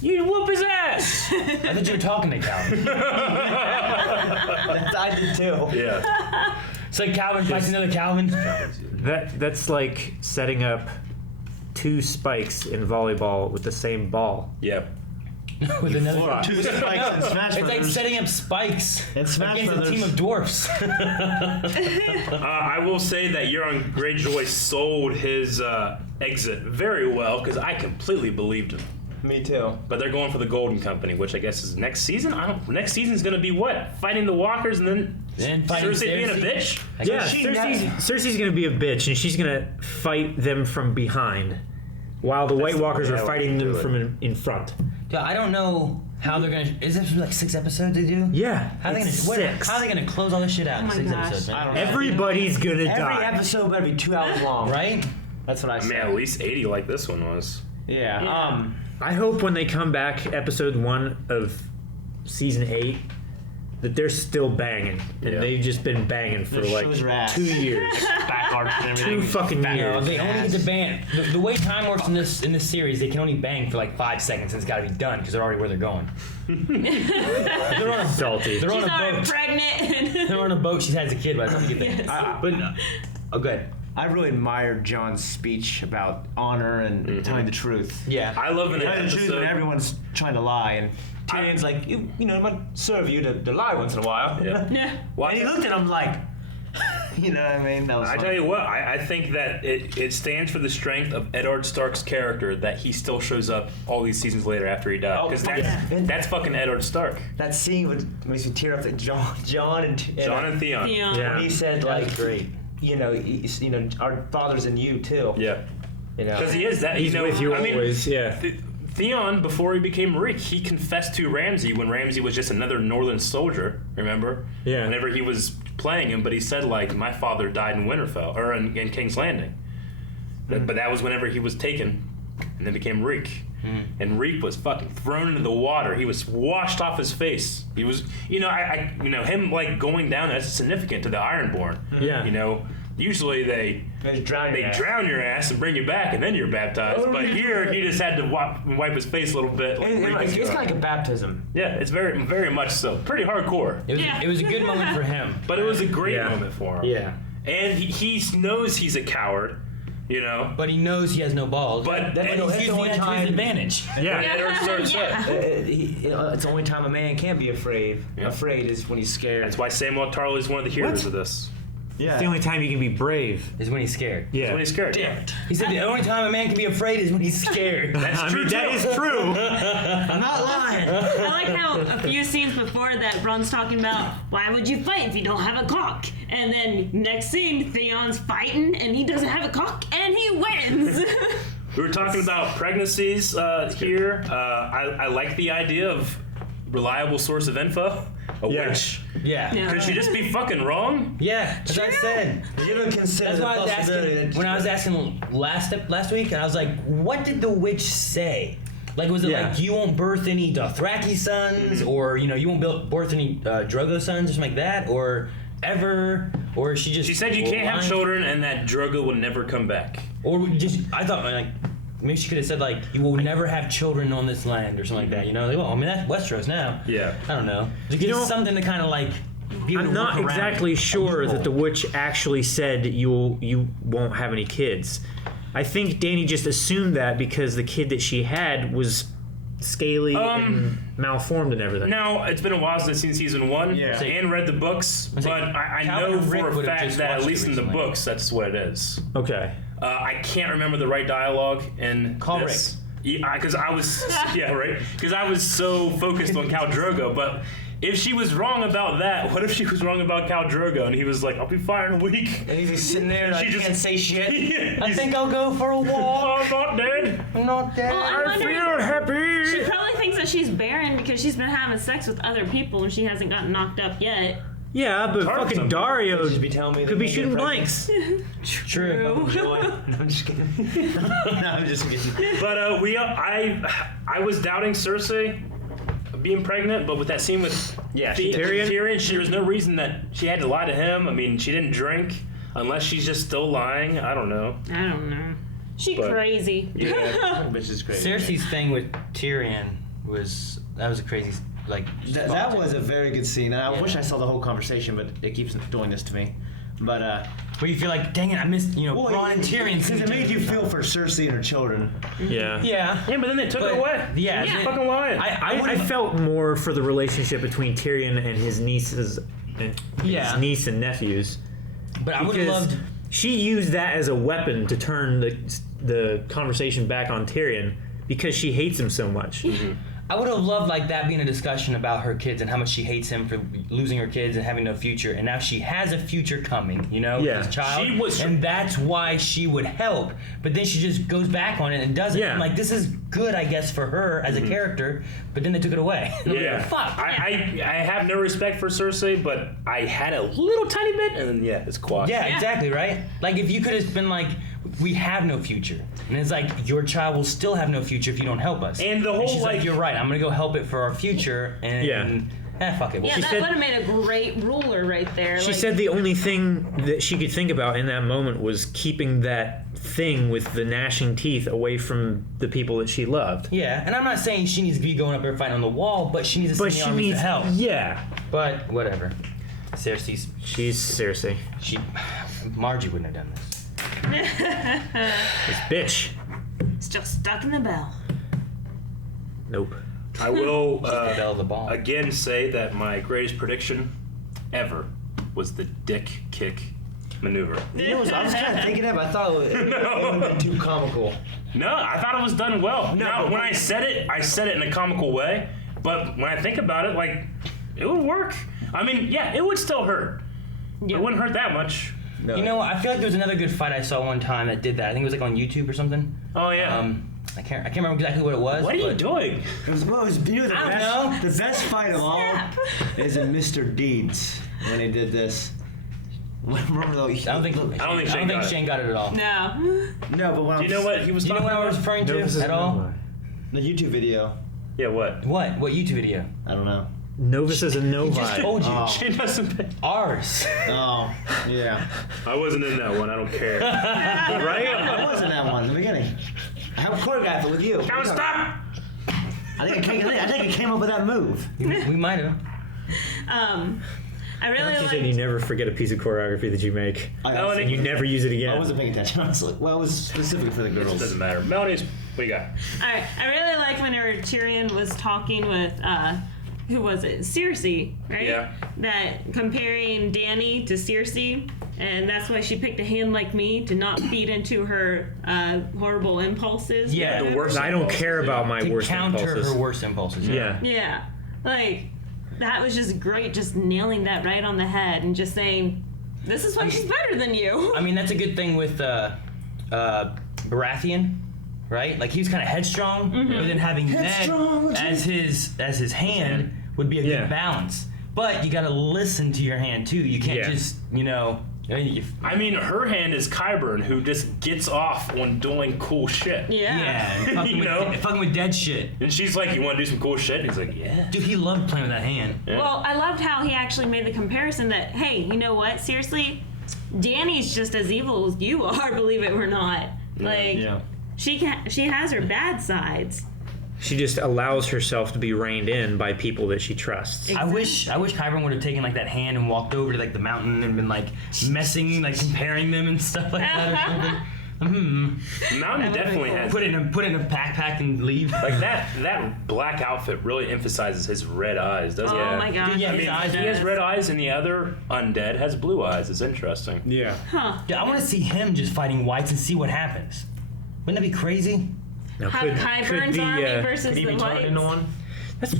you'd whoop his ass. I thought you were talking to Cavlin. I did too. Yeah. It's like Cavlin fights another Cavlin. That's like setting up 2 spikes in volleyball with the same ball. Yep. With another 2 spikes in Smash It's Brothers. like setting up spikes in Smash against Brothers. a team of dwarfs. I will say that Euron Greyjoy sold his exit very well because I completely believed him. Me too. But they're going for the Golden Company, which I guess is next season. Next season's gonna be what? Fighting the Walkers and then fighting Cersei being a Cersei? bitch. Yeah, Cersei's gonna be a bitch, and she's gonna fight them from behind, while the White Walkers are fighting them from in front. Dude, I don't know how they're gonna. Is this like 6 episodes they do? Yeah, How are they gonna? it's What, 6. how are they gonna close all this shit out in my 6 gosh. episodes? Man? I don't know. Everybody's gonna Every die. episode better be 2 hours long. Right? That's what I I say. mean, at least 80 like this one was. Yeah. I hope when they come back, episode 1 of season 8, that they're still banging, and Yeah. they've just been banging for Their like shows are ass. 2 years, Back arcs and everything. 2 fucking No, years. they only get to bang. The way time works in this series, they can only bang for like 5 seconds, and it's got to be done because they're already where they're going. They're on a Salty. They're on She's a already boat. pregnant. They're on a boat. She has a kid by the time you get there. But oh, good. I really admired John's speech about honor and telling the truth. Yeah. I love an Telling the truth when episode. everyone's trying to lie, and Tyrion's like, you know, it might serve you to lie once in a while. Yeah. Yeah. And he looked at him like, you know what I mean? That was I funny. tell you what, I think that it stands for the strength of Eddard Stark's character that he still shows up all these seasons later after he died. Oh, Because yeah. that's fucking Eddard Stark. That scene makes me tear up. That John and Theon. Theon. Yeah. he said That was like, great. you know, our father's in you too. Yeah. You know. Because he is that. He's you know, with you I mean, always, yeah. Theon, before he became Reek, he confessed to Ramsay when Ramsay was just another northern soldier, remember? Yeah. Whenever he was playing him, but he said, like, my father died in Winterfell, or in King's Landing. But that was whenever he was taken and then became Reek. And Reek was fucking thrown into the water. He was washed off his face. He was, you know, him, like, going down, that's significant to the Ironborn. Yeah. You know, usually they drown your ass and bring you back, and then you're baptized. But here, he just had to wipe his face a little bit. Like It's kind of like a baptism. yeah, it's very, very much so. Pretty hardcore. It was a good moment for him. But it was a great Yeah. moment for him. Yeah. And he knows he's a coward, you know. But he knows he has no balls. But and that's he's the only using that to time- his advantage. Yeah. Eddard Stark said. It's the only time a man can't be afraid. Yeah. Afraid is when he's scared. That's why Samuel Tarly is one of the heroes of this. Yeah. It's the only time you can be brave. Is when he's scared. Yeah. When he's scared. He said the only time a man can be afraid is when he's scared. That's I true mean, that too. is true. I'm not lying. I like how a few scenes before that, Ron's talking about why would you fight if you don't have a cock? And then next scene, Theon's fighting and he doesn't have a cock and he wins. We were talking about pregnancies here. I like the idea of reliable source of info. A Yeah. witch. Yeah. Yeah. Could she just be fucking wrong? Yeah, that's what I said. You don't consider That's the why I was possibility asking that when I was asking last week, and I was like, "What did the witch say? Like, was it Yeah. like you won't birth any Dothraki sons, or you won't birth any Drogo sons, or something like that, or ever, or she just?" She said you can't have lying? children and that Drogo will never come back. Or just I thought like maybe she could have said like you will never have children on this land or something like that. You know, like, well, I mean that's Westeros now. Yeah. I don't know. Just something to kind of like. be able I'm to not work around exactly a sure that the loophole. witch actually said you won't have any kids. I think Dany just assumed that because the kid that she had was scaly and malformed and everything. Now, it's been a while since I've seen season 1 Yeah. and read the books, but I Calvin know and Rick for a would have fact just that at watched it least in the recently. books, that's what it is. Okay. I can't remember the right dialogue in Call this. Because I was because I was so focused on Khal Drogo. But if she was wrong about that, what if she was wrong about Khal Drogo and he was like, "I'll be fine in a week." And he's just sitting there And like, she can't say shit. I think I'll go for a walk. I'm not dead. I'm not dead. Well, I wonder- Feel happy. She probably thinks that she's barren because she's been having sex with other people and she hasn't gotten knocked up yet. Yeah, but Hard fucking something. Dario Just be telling me could be they shooting get blanks. True. Joy. No, I'm just kidding. No, I'm just kidding. But I was doubting Cersei being pregnant, but with that scene with Tyrion, there was no reason that she had to lie to him. I mean, she didn't drink unless she's just still lying. I don't know. She But- crazy. Yeah, bitch is crazy. Cersei's thing with Tyrion was a crazy That was a very good scene. And I wish I saw the whole conversation, but it keeps doing this to me. But where you feel like, dang it, I missed Bronn and Tyrion. Because it made you feel for Cersei and her children. Yeah. Yeah, but then they took it away. Yeah, She's fucking lying. I felt more for the relationship between Tyrion and his nieces, his niece and nephews. But I would have Because loved. she used that as a weapon to turn the conversation back on Tyrion because she hates him so much. I would have loved that being a discussion about her kids and how much she hates him for losing her kids and having no future, and now she has a future coming, with his child, and that's why she would help. But then she just goes back on it and does it. Yeah. I'm like, this is good, I guess, for her as a character, but then they took it away. Yeah. Fuck. I have no respect for Cersei, but I had a little tiny bit, and then it's quashed. Yeah, exactly, right? Like, if you could have been like, we have no future. And it's like, your child will still have no future if you don't help us. And the whole, she's like, you're right, I'm gonna go help it for our future, and fuck it. Yeah, that would have made a great ruler right there. She said the only thing that she could think about in that moment was keeping that thing with the gnashing teeth away from the people that she loved. Yeah, and I'm not saying she needs to be going up there fighting on the wall, but she needs to send the armies to help. Yeah. But whatever. Cersei's. She's Cersei. Margie wouldn't have done this. This bitch. Still stuck in the bell. Nope. I will the ball. again say that my greatest prediction ever was the dick kick maneuver. You know, I was kind of thinking that, but I thought it would have been too comical. No, I thought it was done well. Now, when I said it in a comical way, but when I think about it, it would work. I mean, yeah, it would still hurt. It wouldn't hurt that much. No. You know, I feel like there was another good fight I saw one time that did that. I think it was on YouTube or something. Oh yeah. I can't remember exactly what it was. What are you doing? The best fight of all is in Mr. Deeds when he did this. Remember though? I don't think Shane got it at all. No. No, but when Do you know what he was Do you know talking what I about? was referring to at all? The YouTube video. Yeah, what? What YouTube video? I don't know. Novus is a Novi. He just told you. Oh. She doesn't pay. Ours. Oh, yeah. I wasn't in that one. I don't care. Right? I was in that one in the beginning. I have choreographed it with you. Now stop! I think I came up with that move. We might have. I really You said you never forget a piece of choreography that you make. And you never use it again. I wasn't paying attention, honestly. Well, it was specifically for the girls. It doesn't matter. Melanie's, what you got? Alright, I really like whenever Tyrion was talking with, who was it? Cersei, right? Yeah. That comparing Dany to Cersei, and that's why she picked a hand like me to not feed into her horrible impulses. Yeah, The worst. I don't care about my to worst counter impulses. her worst impulses. Yeah. Yeah. Like, that was just great, just nailing that right on the head and just saying, this is why she's better than you. I mean, that's a good thing with Baratheon, right? Like, he was kind of headstrong, but then having Ned as his hand would be a good balance. But you got to listen to your hand too. You can't just, I mean, her hand is Qyburn, who just gets off on doing cool shit. Yeah. Fucking with dead shit. And she's like, "You want to do some cool shit?" And he's like, "Yeah." Dude, he loved playing with that hand. Yeah. Well, I loved how he actually made the comparison that, hey, you know what? Seriously, Dany's just as evil as you are, believe it or not. Like, she has her bad sides. She just allows herself to be reined in by people that she trusts. I wish Qyburn would have taken that hand and walked over to the mountain and been messing, comparing them and stuff like that or something. Mountain definitely has. Put it in a backpack and leave. Like that black outfit really emphasizes his red eyes, doesn't it? Oh my gosh. Yeah, I mean, he has red eyes, and the other undead has blue eyes. It's interesting. Yeah. Huh. Yeah, I want to see him just fighting whites and see what happens. Wouldn't that be crazy? Now, Have Qyburn's army versus the whites.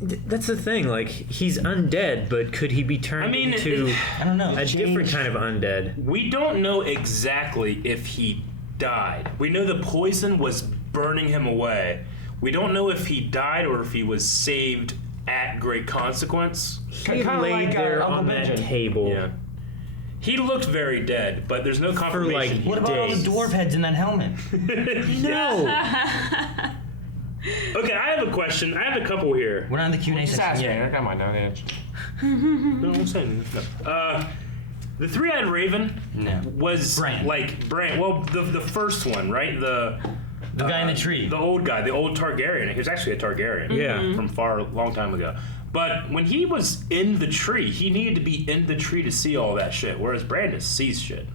That's the thing. Like, he's undead, but could he be turned into I don't know. a different kind of undead? We don't know exactly if he died. We know the poison was burning him away. We don't know if he died or if he was saved at great consequence. He laid there on that table. Yeah. He looked very dead, but there's no confirmation. What about all the dwarf heads in that helmet? No. Okay, I have a question. I have a couple here. We're not in the Q&A section. Yeah, I might not answer. No, I'm saying no. The three-eyed raven was like Bran. Well, the first one, right? The guy in the tree. The old guy, the old Targaryen. He was actually a Targaryen. Yeah. From a long time ago. But when he was in the tree, he needed to be in the tree to see all that shit, whereas Brandon sees shit.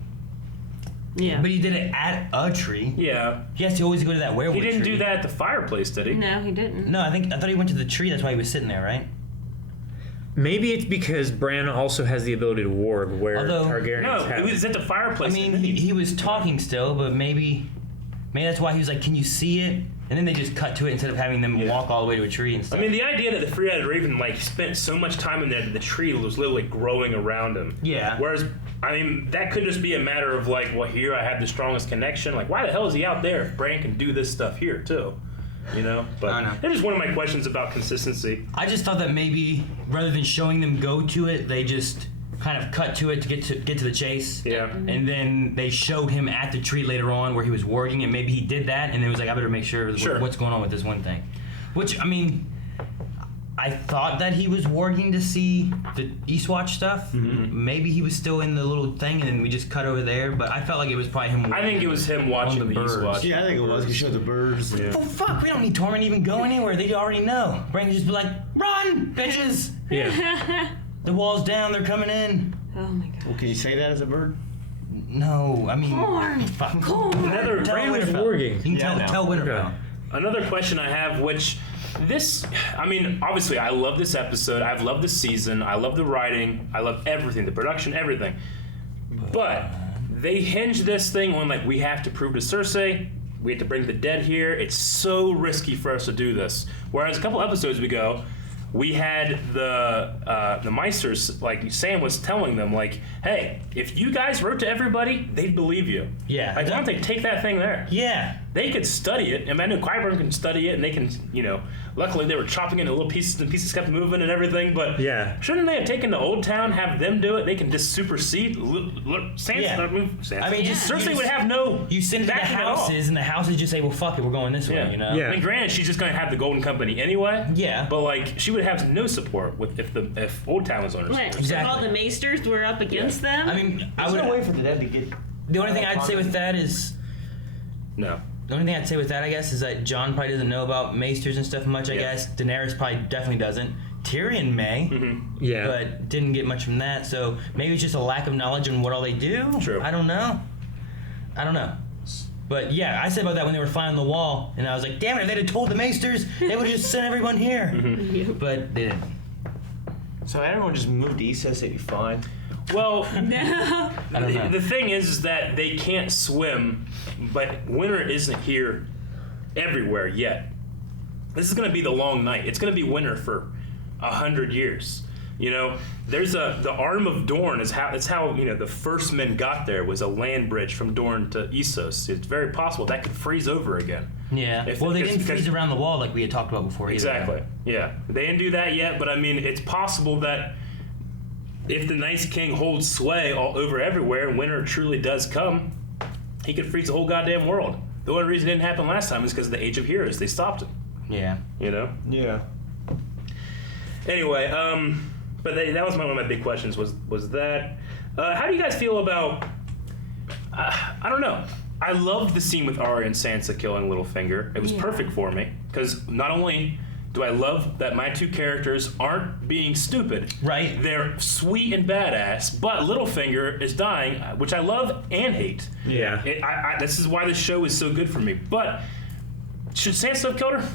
Yeah. But he did it at a tree. Yeah. He has to always go to that werewolf He didn't tree. do that at the fireplace, did he? No, he didn't. No, I thought he went to the tree. That's why he was sitting there, right? Maybe it's because Bran also has the ability to warg, where Targaryens have. No, it was at the fireplace. I mean, he was talking still, but maybe that's why he was like, "Can you see it?" And then they just cut to it instead of having them walk all the way to a tree and stuff. I mean, the idea that the three-eyed raven spent so much time in there that the tree was literally growing around him. Yeah. Whereas, I mean, that could just be a matter of well, here I have the strongest connection. Like, why the hell is he out there if Bran can do this stuff here too? You know. But I know. It's just one of my questions about consistency. I just thought that maybe rather than showing them go to it, they just kind of cut to it to get to the chase. Yeah. And then they showed him at the tree later on where he was warging, and maybe he did that, and then was like, I better make sure what's going on with this one thing. Which, I mean, I thought that he was warging to see the Eastwatch stuff. Mm-hmm. Maybe he was still in the little thing, and then we just cut over there. But I felt like it was probably him. I think it was him watching the Eastwatch. Yeah, I think it was. He showed the birds. Yeah. Oh fuck! We don't need Tormund to even go anywhere. They already know. Bran can just be like, "Run, bitches!" Yeah. The wall's down. They're coming in. Oh my god. Well, can you say that as a bird? No, I mean, Corn. fuck. Another Bran was warging. You can tell Winterfell. Another question I have, which I mean, obviously, I love this episode. I've loved this season. I love the writing. I love everything, the production, everything. But they hinge this thing on we have to prove to Cersei. We have to bring the dead here. It's so risky for us to do this. Whereas a couple episodes ago, we had the Meisters, Sam was telling them, hey, if you guys wrote to everybody, they'd believe you. Yeah. Why don't they take that thing there? Yeah. They could study it. I know Qyburn can study it, and they can, luckily they were chopping it into little pieces, and pieces kept moving and everything, but shouldn't they have taken the Old Town, have them do it? They can just supersede Sansa. I mean, Cersei would have no You send it to the houses, and the houses just say, well, fuck it, we're going this way, you know? I mean, granted, she's just going to have the Golden Company anyway. Yeah. But, she would have no support if Old Town was on her side. Exactly. All the Maesters were up against them? I mean, I would wait for the dead to get... The only thing I'd say with that is... No. The only thing I'd say with that, I guess, is that Jon probably doesn't know about Maesters and stuff much, I guess. Daenerys probably definitely doesn't. Tyrion may, but didn't get much from that, so maybe it's just a lack of knowledge on what all they do. True. I don't know. But yeah, I said about that when they were flying on the wall, and I was like, damn it, if they'd have told the Maesters, they would have just sent everyone here. But they didn't. So everyone just moved to Essos, they'd be fine. Well, I don't know. the thing is that they can't swim, but winter isn't here everywhere yet. This is going to be the long night. It's going to be winter for 100 years. There's the Arm of Dorne is how the first men got there, was a land bridge from Dorne to Essos. It's very possible that could freeze over again. Yeah. They didn't freeze around the wall like we had talked about before. Exactly. Either. Yeah. They didn't do that yet, but I mean, it's possible that if the Night King holds sway all over everywhere and winter truly does come, he could freeze the whole goddamn world. The only reason it didn't happen last time is because of the Age of Heroes. They stopped it. Yeah. Yeah. Anyway, but that was one of my big questions was that. How do you guys feel about... I don't know. I loved the scene with Arya and Sansa killing Littlefinger. It was perfect for me, because not only do I love that my two characters aren't being stupid. Right. They're sweet and badass, but Littlefinger is dying, which I love and hate. Yeah. This is why this show is so good for me. But should Sansa have killed her?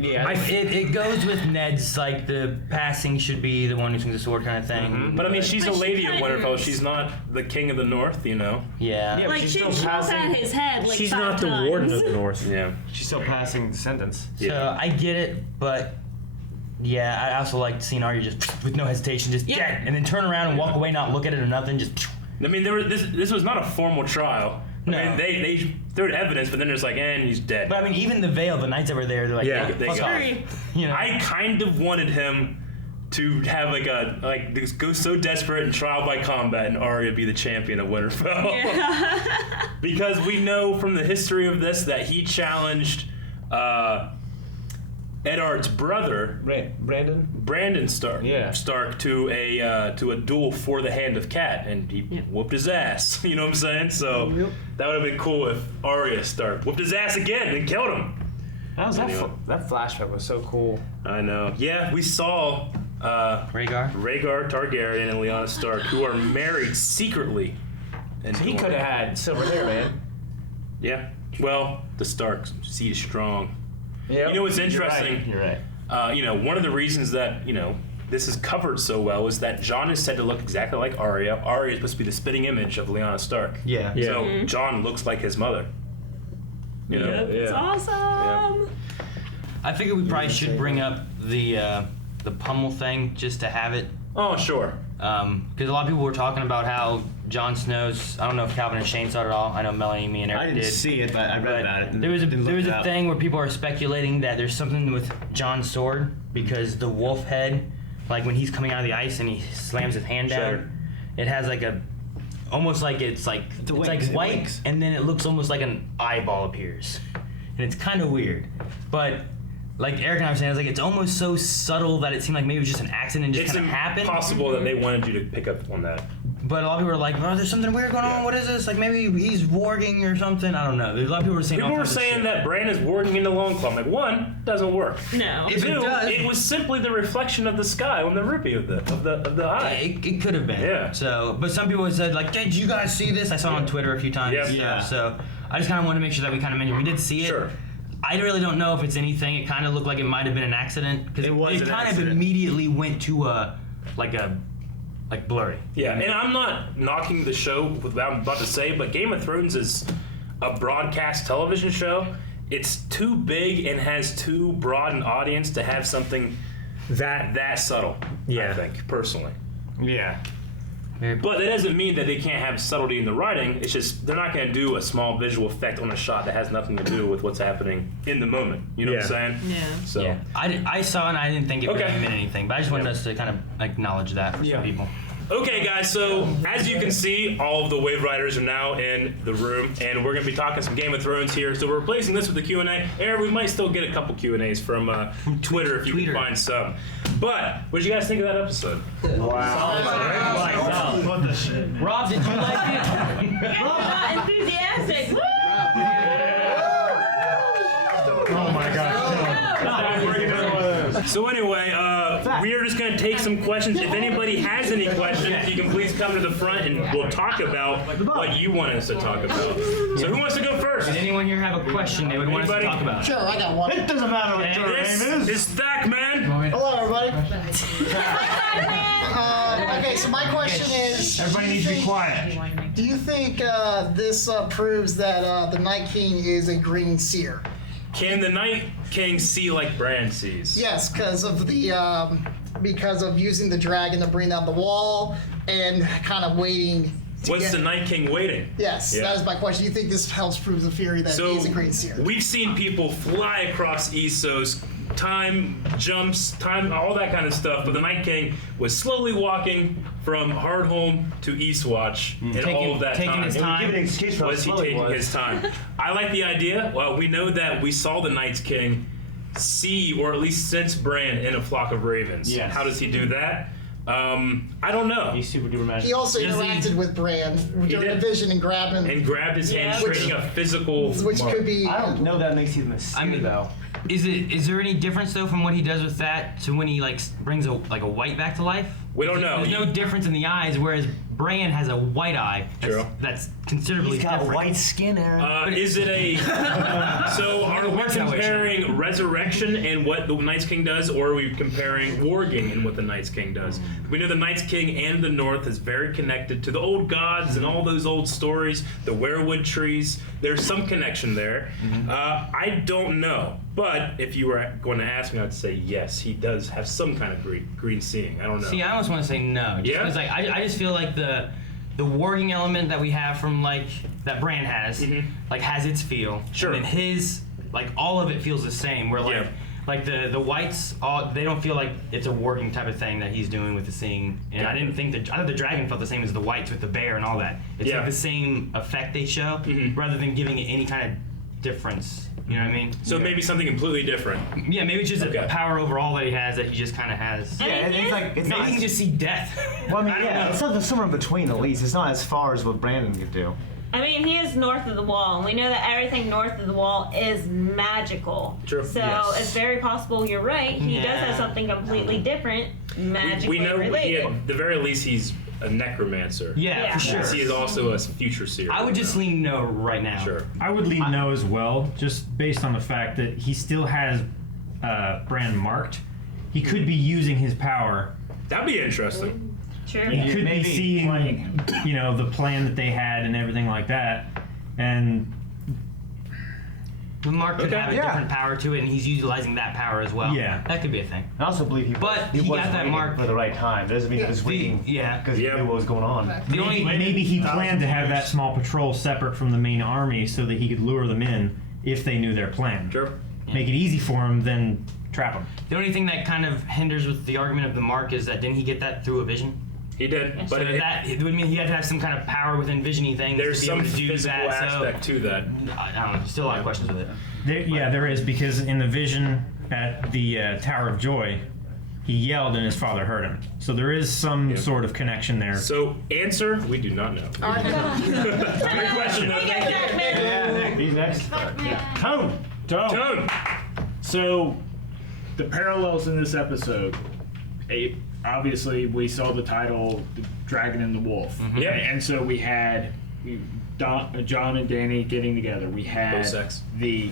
Yeah. It goes with Ned's, the passing should be the one who swings the sword kind of thing. Mm-hmm. But I mean, she's a lady of Winterfell. She's not the king of the North, Yeah. Yeah, she shot at his head she's 5 not times. the warden of the North. Yeah. She's still passing the sentence. So I get it, but I also like seeing Arya just with no hesitation, just dead, and then turn around and walk away, not look at it or nothing, just. I mean, this was not a formal trial. No. I mean, they they're evidence, but then it's like, and he's dead. But I mean, even the Veil, the knights that were there, they're like, Yeah, "Oh, they fuck go. off." You know? I kind of wanted him to have go so desperate in trial by combat and Arya be the champion of Winterfell. Because we know from the history of this that he challenged Eddard's brother, Brandon Stark, Stark to a duel for the hand of Cat, and he whooped his ass. You know what I'm saying? So that would have been cool if Arya Stark whooped his ass again and killed him. That flashback was so cool. I know. Yeah, we saw Rhaegar Targaryen and Lyanna Stark, who are married secretly. And he could have had silver hair, man. Yeah. Well, the Stark seed is strong. Yeah. You know what's interesting? You're right. One of the reasons that this is covered so well is that Jon is said to look exactly like Arya. Arya is supposed to be the spitting image of Lyanna Stark. Yeah. So Jon looks like his mother. You know? It's awesome. Yeah. I figure we probably should bring up the pummel thing just to have it. Oh, sure. Because a lot of people were talking about how Jon Snow's. I don't know if Calvin and Shane saw it at all. I know Melanie, me, and Eric I didn't did. see it, but I read about it. There was a thing where people are speculating that there's something with Jon's sword because the wolf head, like when he's coming out of the ice and he slams his hand down, it has like almost like it's white, and then it looks almost like an eyeball appears, and it's kind of weird, but. Like Eric and I were saying, it's almost so subtle that it seemed like maybe it was just an accident and just kind of happened. It's possible that they wanted you to pick up on that. But a lot of people were like, "Oh, there's something weird going on. What is this? Like maybe he's warging or something. I don't know." There's a lot of people were saying. People were saying that Bran is warging into Longclaw. I'm like, one, doesn't work. No. If Two, it does, it was simply the reflection of the sky on the rupee of the eye. It could have been. Yeah. So, but some people said like, "Did you guys see this?" I saw it on Twitter a few times. Yep. Yeah. So I just kind of wanted to make sure that we kind of mentioned we did see it. Sure. I really don't know if it's anything. It kind of looked like it might have been an accident because it kind of immediately went to like blurry. Yeah, and I'm not knocking the show with what I'm about to say, but Game of Thrones is a broadcast television show. It's too big and has too broad an audience to have something that subtle. Yeah. I think personally. Yeah. But that doesn't mean that they can't have subtlety in the writing. It's just they're not going to do a small visual effect on a shot that has nothing to do with what's happening in the moment. You know what I'm saying? Yeah. So Yeah. I saw it and I didn't think it really meant anything, but I just wanted us to kind of acknowledge that for some people. Okay, guys, so as you can see, all of the Wave Riders are now in the room, and we're going to be talking some Game of Thrones here. So we're replacing this with the Q&A. Aaron, we might still get a couple Q&As from Twitter if you can find some. But what did you guys think of that episode? Wow. What the shit? Rob, did you like it? Not enthusiastic. Woo! Oh my God. So anyway, we are just going to take some questions. If anybody has any questions, you can please come to the front and we'll talk about what you want us to talk about. So who wants to go first? Did anyone here have a question they would want us to talk about? Sure, I got one. It doesn't matter what your This name is. is Stack Man. Hello, everybody. Okay, so my question is... Everybody needs to be quiet. Do you think this proves that the Night King is a green seer? Can the Night King see like Bran sees? Yes, because of using the dragon to bring down the wall and kind of waiting. What's the Night King waiting? Yes, that is my question. Do you think this helps prove the theory that he is a green seer? We've seen people fly across Essos, time jumps, all that kind of stuff, but the Night King was slowly walking from Hardhome to Eastwatch in all of that taking his time. Give an excuse for how Was he slow taking was. his time? I like the idea. Well, we know that we saw the Night King see, or at least sense Bran in a flock of ravens. Yes. How does he do that? I don't know. He's super duper magic. He also Does he- interacted with Bran during the vision and grabbed him, And grabbed his hand, Which- creating a physical which mark. could be... I don't know that makes him a seer, though. Is there any difference though from what he does with that to when he brings a white back to life? We don't know. There's no difference in the eyes, whereas Bran has a white eye. True. That's considerably He's got different. white skin, Aaron. Is it a... So are we works that way, comparing resurrection and what the Night's King does, or are we comparing warging and what the Night's King does? We know the Night's King and the North is very connected to the old gods and all those old stories, the werewood trees. There's some connection there. I don't know. But if you were going to ask me, I'd say yes, he does have some kind of green seeing. I don't know. See, I almost want to say no. Just Yeah? 'cause, I just feel like the warging element that we have from like that Bran has, like has its feel. Sure. And then his like all of it feels the same. Where like like the whites, they don't feel like it's a warging type of thing that he's doing with the seeing. And I didn't think I thought the dragon felt the same as the whites with the bear and all that. It's like the same effect they show, rather than giving it any kind of difference. You know what I mean? So maybe something completely different. Yeah, maybe it's just a power overall that he has that he just kind of has. Yeah, it's like it's maybe not. he can just see death. Well, I mean, I don't know. it's something somewhere in between at least. It's not as far as what Brandon could do. I mean, he is north of the wall, and we know that everything north of the wall is magical. True. So Yes. it's very possible you're right. He does have something completely different, magically We know related. at the very least he's a necromancer. Yeah, for sure. He is also a future seer. I would just lean no right now. Sure. I would lean no as well, just based on the fact that he still has Bran marked. He could be using his power. That'd be interesting. Sure. He could be seeing, you know, the plan that they had and everything like that, and The mark could have a different power to it, and he's utilizing that power as well. Yeah. That could be a thing. I also believe he But he he was got that waiting mark for the right time. That doesn't mean he was waiting because he knew what was going on. The only maybe he planned to have that small patrol separate from the main army so that he could lure them in if they knew their plan. Sure. Make it easy for him, then trap him. The only thing that kind of hinders with the argument of the mark is that didn't he get that through a vision? He did, So but it would mean he had to have some kind of power within visioning things. there's to be some able to do physical that. aspect to that. I don't know. Still a lot of questions with it. There is, because in the vision at the Tower of Joy, he yelled and his father heard him. So there is some sort of connection there. So, answer, we do not know. Great question, though. Thank you. He's next. Tone. Tone. So, the parallels in this episode. Obviously, we saw the title, "The Dragon and the Wolf," Yeah. and so we had John and Danny getting together. We had Both sex. the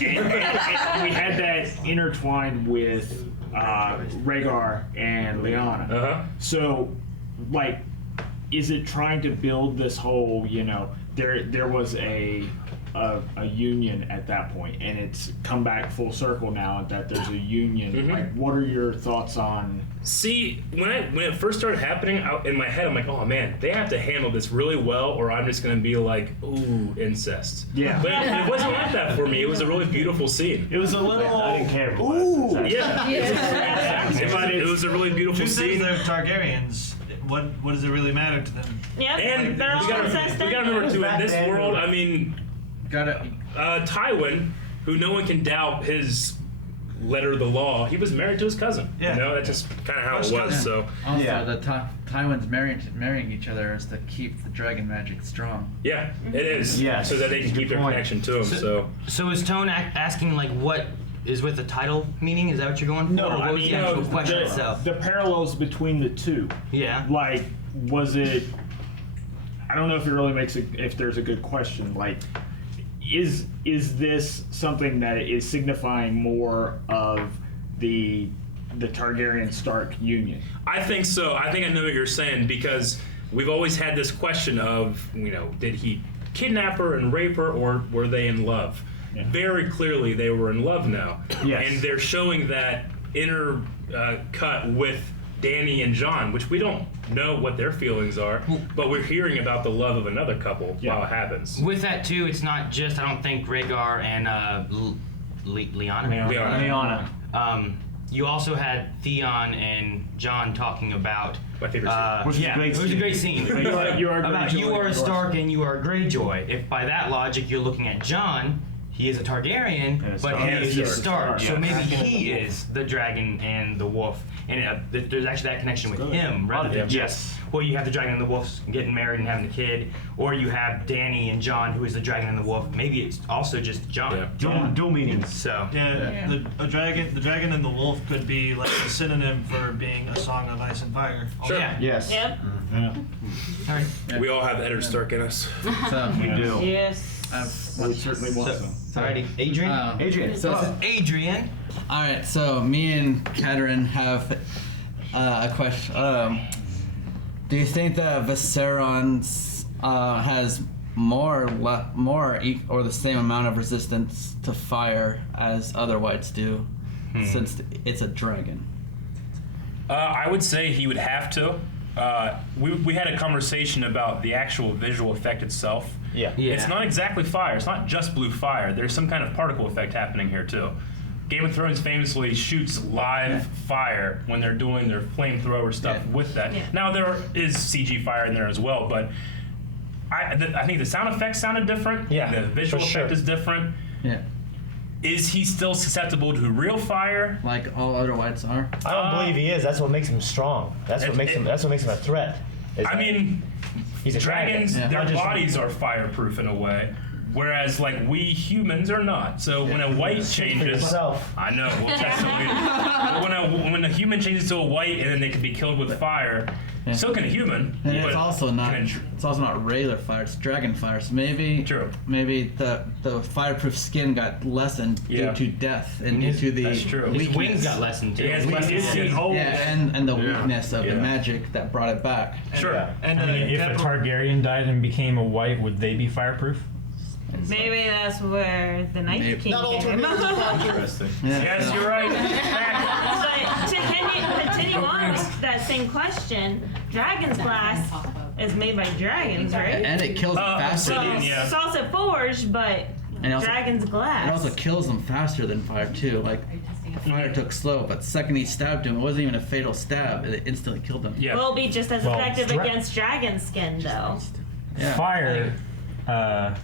and we had that intertwined with Rhaegar and Lyanna. So, like, is it trying to build this whole? You know, there was a union at that point, and it's come back full circle now that there's a union. Like, what are your thoughts on? See, when it first started happening, in my head, I'm like, oh man, they have to handle this really well, or I'm just gonna be like, ooh, incest. Yeah. But it wasn't like that for me. It was a really beautiful scene. It was a little. I didn't care. Ooh, yeah. It was a really beautiful Two things, scene. they're Targaryens. What does it really matter to them? Yep, And they're all we gotta incest remember too, in Back this then, world, I mean, Tywin, who no one can doubt his letter of the law, he was married to his cousin. Yeah. You know, that's just kind of how it was. So Also, the Tywin's marrying each other is to keep the dragon magic strong. yeah, it is. Yes. So that they can keep their connection to him. So is Tone asking like what is with the title meaning? Is that what you're going for? No, Or what I was mean, the actual question itself? the parallels between the two. Yeah. Like, was it? I don't know if it really makes if there's a good question. Like, is this something that is signifying more of the Targaryen Stark union? I think so. I think I know what you're saying, because we've always had this question of, you know, did he kidnap her and rape her, or were they in love? Yeah. Very clearly, they were in love now. Yes. And they're showing that inner cut with Danny and John, which we don't know what their feelings are, but we're hearing about the love of another couple while it happens. With that too, it's not just, I don't think, Rhaegar and Lyanna. You also had Theon and John talking about my favorite scene. Which was a great scene. You are about Greyjoy, you are a of course. Stark and you are a Greyjoy. If by that logic you're looking at John, he is a Targaryen, but he is a Stark. So maybe he is the dragon and the wolf. And there's actually that connection with him rather than just, well, you have the dragon and the wolf getting married and having a kid, or you have Danny and John, who is the dragon and the wolf. Maybe it's also just John. Dual meanings. So The dragon and the wolf could be like a synonym for being a song of ice and fire. Sure. Yeah. Yes. Yep. All right. We all have Eddard Stark in us. So, We do. Yes. We certainly want some. Alrighty, Adrian. Adrian. So, Adrian. all right. So me and Katerin have a question. Do you think that viserion has more or the same amount of resistance to fire as other whites do, since it's a dragon? I would say he would have to. we had a conversation about the actual visual effect itself. Yeah. It's not exactly fire. It's not just blue fire. There's some kind of particle effect happening here too. Game of Thrones famously shoots live fire when they're doing their flamethrower stuff with that. Yeah. Now there is CG fire in there as well, but I think the sound effects sounded different. Yeah, The visual effect is different. Yeah. Is he still susceptible to real fire? Like all other whites are. I don't believe he is. That's what makes him strong. That's what makes him a threat. I mean, he's a dragons, dragon. their bodies are fireproof in a way, whereas like we humans are not. So when a white changes, I know, we'll test it later. But when a human changes to a white and then they can be killed with fire, so can a human. And but it's also not regular fire. It's dragon fire. So maybe the fireproof skin got lessened due to death and due to the That's true. His wings got lessened too. And the weakness of the magic that brought it back. Sure. And if a Targaryen died and became a white, would they be fireproof? Maybe that's where the Night King came. Interesting. Yes, you're right. But to continue on with that same question, Dragon's Glass is made by dragons, right? And it kills them faster. So it's also forged, but And also- Dragon's Glass. It also kills them faster than fire too. Like fire took slow, but the second he stabbed him, it wasn't even a fatal stab. It instantly killed him. Will it be just as Well, effective against dragon skin, though? Yeah.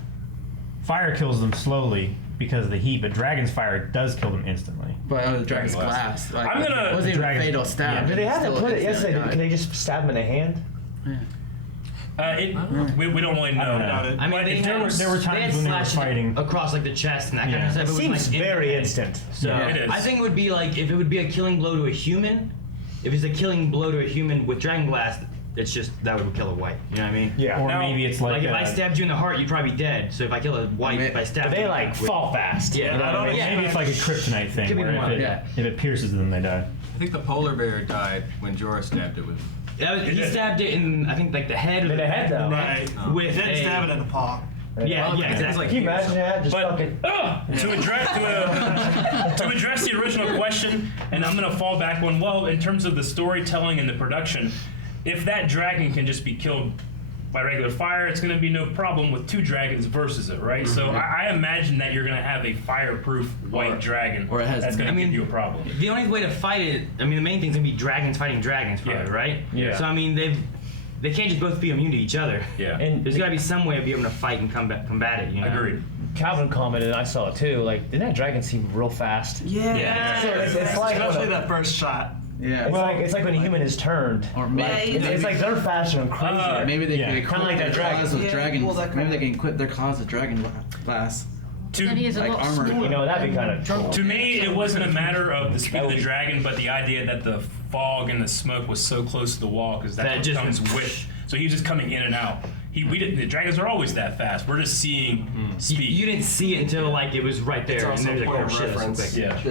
Fire kills them slowly because of the heat, but dragon's fire does kill them instantly. But the dragon's glass. Like, I'm gonna- it wasn't even a fatal stab. Do they have to Still put it? Yes, instantly they do. died. Can they just stab him in the hand? We don't really know. I mean, There were times when they were fighting across like the chest and that kind of stuff. It was, seems like, very instant. So It is. I think it would be like if it would be a killing blow to a human. If it's a killing blow to a human with dragon glass, it's just that would kill a white. You know what I mean? Yeah. Or maybe it's like if I stabbed you in the heart, you'd probably be dead. So if I kill a white, if I stab But they you, like fall fast. Yeah. You know what I mean? maybe it's like a kryptonite thing Could be where one, if it pierces them, they die. I think the polar bear died when Jorah stabbed it with. He stabbed it in, I think, like the head. In the head, though. Right. With Then stab it in the paw. Yeah, exactly. Can you imagine that? Just fucking. To address the original question, and I'm going to fall back one. Well, in terms of the storytelling and the production, if that dragon can just be killed by regular fire, it's going to be no problem with two dragons versus it, right? So I imagine that you're going to have a fireproof white dragon. or it has- that's going to give you a problem. The only way to fight it, I mean, the main thing's gonna be dragons fighting dragons, probably, right? Yeah. So I mean, they can't just both be immune to each other. Yeah. And There's got to be some way of being able to fight and combat it. You know. Agreed. Cavlin commented, and I saw it too. Like, didn't that dragon seem real fast? Yeah. So it's like Especially that first shot. Yeah. It's like when a human is turned. Or maybe, It's like they're faster and crazier. maybe they can Kinda equip like their that dragon. claws with Yeah, dragon. well, that Maybe they kinda- can equip their claws with dragon glass. Then he is a Like lot armor. smaller. You know, that'd be kind of cool. To me, it wasn't a matter of the speed of the dragon, but the idea that the fog and the smoke was so close to the wall, because That that just comes went with. So he was just coming in and out. The dragons are always that fast. We're just seeing speed. You didn't see it until like it was right there. It's also and a there's point like, of oh, shit, that's so reference quick. Yeah.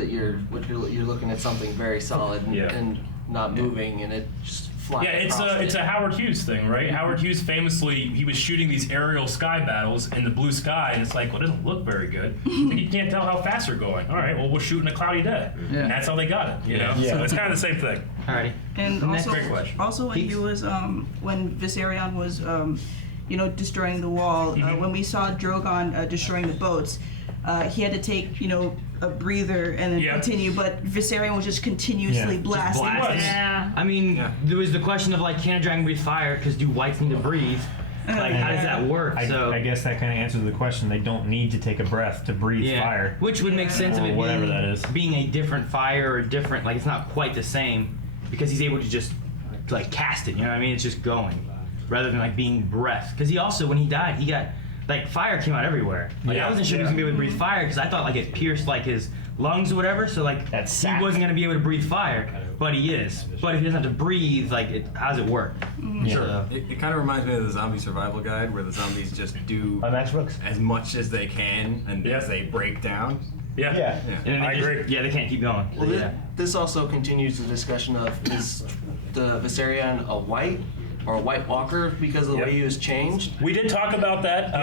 that you're looking at something very solid and not moving, and it just flying. Yeah, it's a Howard Hughes thing, right? Howard Hughes famously, he was shooting these aerial sky battles in the blue sky, and it's like, well, it doesn't look very good. Like, you can't tell how fast they're going. All right, well, we'll shoot in a cloudy day. Yeah. And that's how they got it, you know? Yeah. So it's kind of the same thing. Alrighty. And Next also, great question. also when he was when Viserion was destroying the wall, when we saw Drogon destroying the boats, he had to take a breather and then continue, but Viserion was just continuously blasting. Yeah. I mean, there was the question of like, can a dragon breathe fire? Because do whites need to breathe? Like, how does that work? I guess that kind of answers the question. They don't need to take a breath to breathe fire. Which would make sense of Or it whatever being, that is. being a different fire or different, like it's not quite the same because he's able to just like cast it, you know what I mean? It's just going rather than like being breath. Because he also, when he died, he got, like fire came out everywhere. Like I wasn't sure he was gonna be able to breathe fire because I thought like it pierced like his lungs or whatever, so like he wasn't gonna be able to breathe fire, but he is. But if he doesn't have to breathe, like how does it work? Sure. It kind of reminds me of the zombie survival guide where the zombies just do as much as they can and as they break down. Yeah. And then they just, yeah, they can't keep going. Well, this also continues the discussion of is the Viserion a white or a White Walker because of the way he was changed? We did talk about that.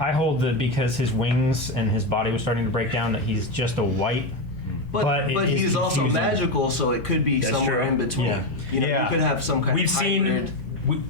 I hold that because his wings and his body was starting to break down, that he's just a white But it's he's also confusing. magical, so it could be That's somewhere true. in between. Yeah. You know, you could have some kind We've of seen hybrid.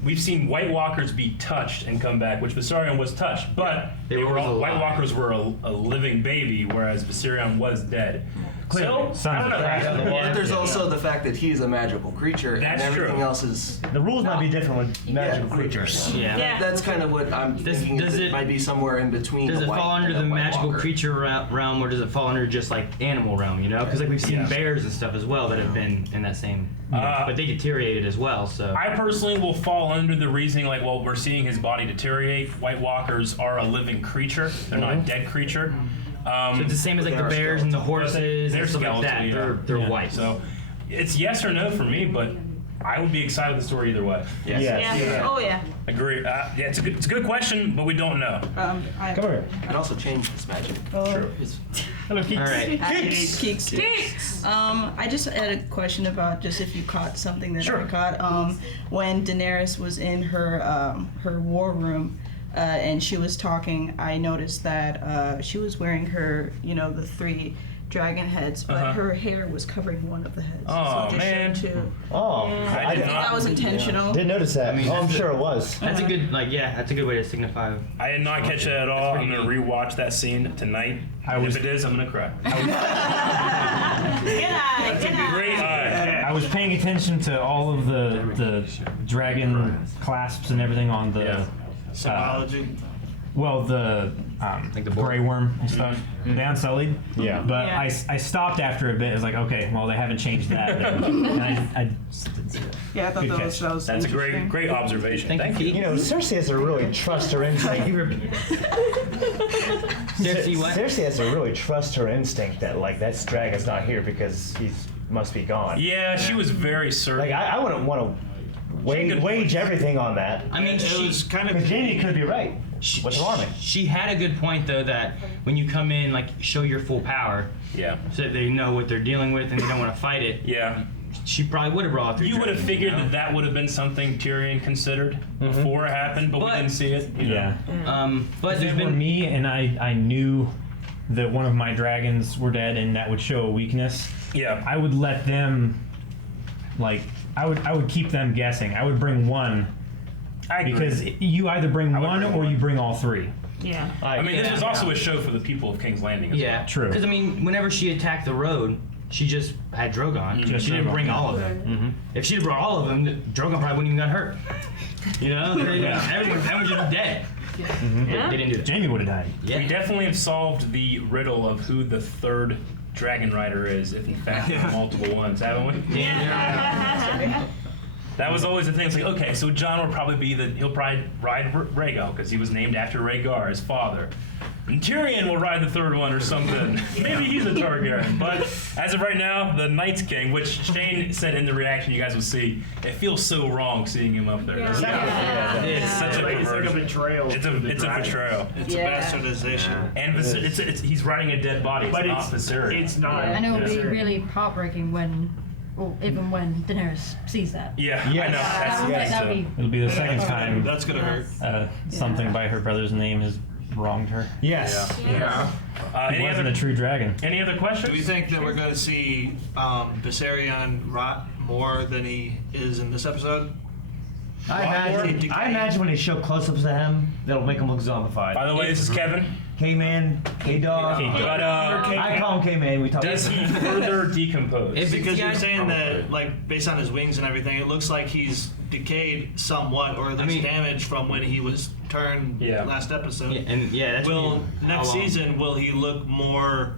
we've seen White Walkers be touched and come back, which Viserion was touched, but They were White alive. Walkers were a living baby, whereas Viserion was dead. Clearly. So I don't know. But there's also the fact that he's a magical creature, That's and everything true. else is. The rules might be different with magical creatures. Yeah. That's kind of what I'm thinking. does it it- might be somewhere in between. Does the it white fall under and the White magical Walker. creature realm, or does it fall under just like animal realm? You know, because like we've seen Yeah. bears and stuff as well that have been in that same, but they deteriorated as well. So I personally will fall under the reasoning like, well, we're seeing his body deteriorate. White Walkers are a living creature; they're not a dead creature. So it's the same as like the bears and the horses They're and stuff like skeletal, that. yeah. They're Yeah. white. So it's yes or no for me, but I would be excited with the story either way. Yes. Yeah. Oh yeah. Agree. Yeah, it's a good question, but we don't know. Come here. And also change this magic. True. Hello, Keeks. All right. Keeks. I just had a question about just if you caught something that I caught. When Daenerys was in her her war room, and she was talking, I noticed that she was wearing her, the 3 dragon heads, but her hair was covering one of the heads. Oh, so it just man. showed 2. Oh, I think that was intentional. Didn't notice that. I mean, I'm sure it was. That's a good that's a good way to signify. I did not catch that at all. I'm gonna rewatch that scene tonight. If it is, I'm gonna cry. Great. I was paying attention to all of the dragon clasps and everything on the Symbology. well, the Like the gray worm and stuff. They unsullied. Yeah. But I stopped after a bit. I was like, okay, well, they haven't changed that. And I just didn't see that. Yeah, I thought Good that was, catch. that was That's a interesting. great observation. Thank you. You know, Cersei has to really trust her instinct. Cersei has to really trust her instinct that like that dragon's not here because he must be gone. Yeah, she was very certain. Like I wouldn't want to wage everything on that. I mean, It was kind of. Because Jamie could be right. What's her army? She had a good point though that when you come in, like show your full power, Yeah. so that they know what they're dealing with and they don't want to fight it. Yeah. She probably would have brought through. You would have figured that would have been something Tyrion considered before it happened, but we didn't see it. You know? Yeah. But If there's it were been me and I knew that one of my dragons were dead and that would show a weakness, Yeah. I would let them, like, I would keep them guessing. I would bring one. I agree. Because you either bring would one bring or one. you bring all 3. Yeah. I mean, this was also a show for the people of King's Landing as well. True. Because I mean, whenever she attacked the road, she just had Drogon. Just She didn't Drogon, bring yeah. all of them. If she'd have brought all of them, Drogon probably wouldn't even got hurt. You know, everyone was just dead. They didn't do that. Jamie would have died. Yeah. We definitely have solved the riddle of who the 3rd dragon rider is, if in fact there are multiple ones, haven't we? Yeah. That was always the thing. It's like, okay, so John will probably he'll probably ride Rhaegar because he was named after Rhaegar, his father. And Tyrion will ride the 3rd one or something. Maybe he's a Targaryen. But as of right now, the Night's King, which Shane said in the reaction you guys will see, it feels so wrong seeing him up there. It's such a It's like a perversion. betrayal. It's a betrayal. It's a bastardization. And he's riding a dead body. It's But not Viserion. It's not. And it would be Yeah. really heartbreaking when, or even when Daenerys sees that. Yeah, I know. That'd be It'll be the second time That's gonna hurt. something by her brother's name has wronged her. Yes. Yeah. He wasn't a true dragon. Any other questions? Do we think that we're going to see Viserion rot more than he is in this episode? I imagine when they show close-ups of him, that'll make him look zombified. By the way, this is Kevin. K-Man, K-Dog. But I call him K-Man. We talk. does he further decompose? Because you're saying that, like, based on his wings and everything, it looks like he's decayed somewhat, or at least damaged from when he was turned last episode. That's will next how long? season will he look more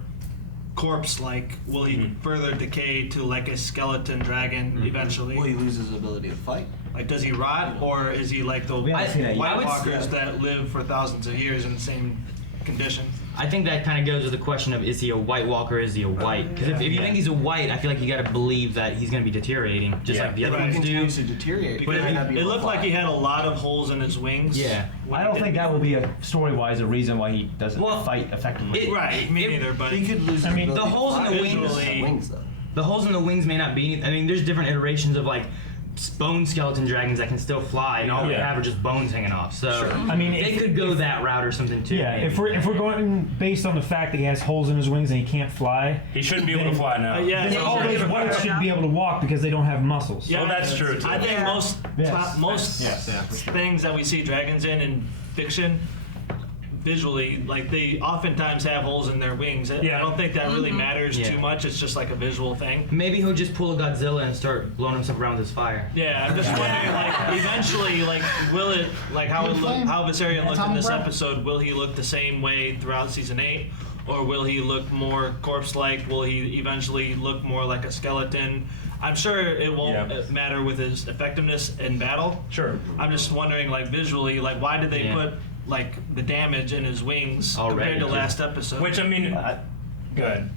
corpse-like? Will he further decay to like a skeleton dragon eventually? Will he lose his ability to fight? Like, does he rot, or is he like the haven't seen that yet. White Walkers that live for thousands of years in the same condition? I think that kind of goes to the question of, is he a White Walker or is he a White? Because if you think he's a White, I feel like you got to believe that he's going to be deteriorating, just like the other ones do. Continues to deteriorate. Because it looked like he had a lot of holes in his wings. Yeah. I don't think that will be story-wise a reason why he doesn't fight effectively. Right, me neither, but he could lose. I mean, the holes in the wings. The holes in the wings may not be. I mean, there's different iterations of like bone skeleton dragons that can still fly, and all we have are just bones hanging off. So I mean, they could go that route or something too. Yeah, maybe. if we're going based on the fact that he has holes in his wings and he can't fly, he shouldn't be able to fly now. Then all those whites should be able to walk because they don't have muscles. Yeah, well, that's true too. I think most Yes. things that we see dragons in fiction, visually, like they oftentimes have holes in their wings. I don't think that really matters too much. It's just like a visual thing. Maybe he'll just pull a Godzilla and start blowing himself around with his fire. Yeah, I'm just wondering, like, eventually, like, will it, like, how Viserion looked in this episode, will he look the same way throughout season 8? Or will he look more corpse-like? Will he eventually look more like a skeleton? I'm sure it won't matter with his effectiveness in battle. Sure. I'm just wondering, like, visually, like, why did they put, like, the damage in his wings compared to last episode? Which, I mean, good.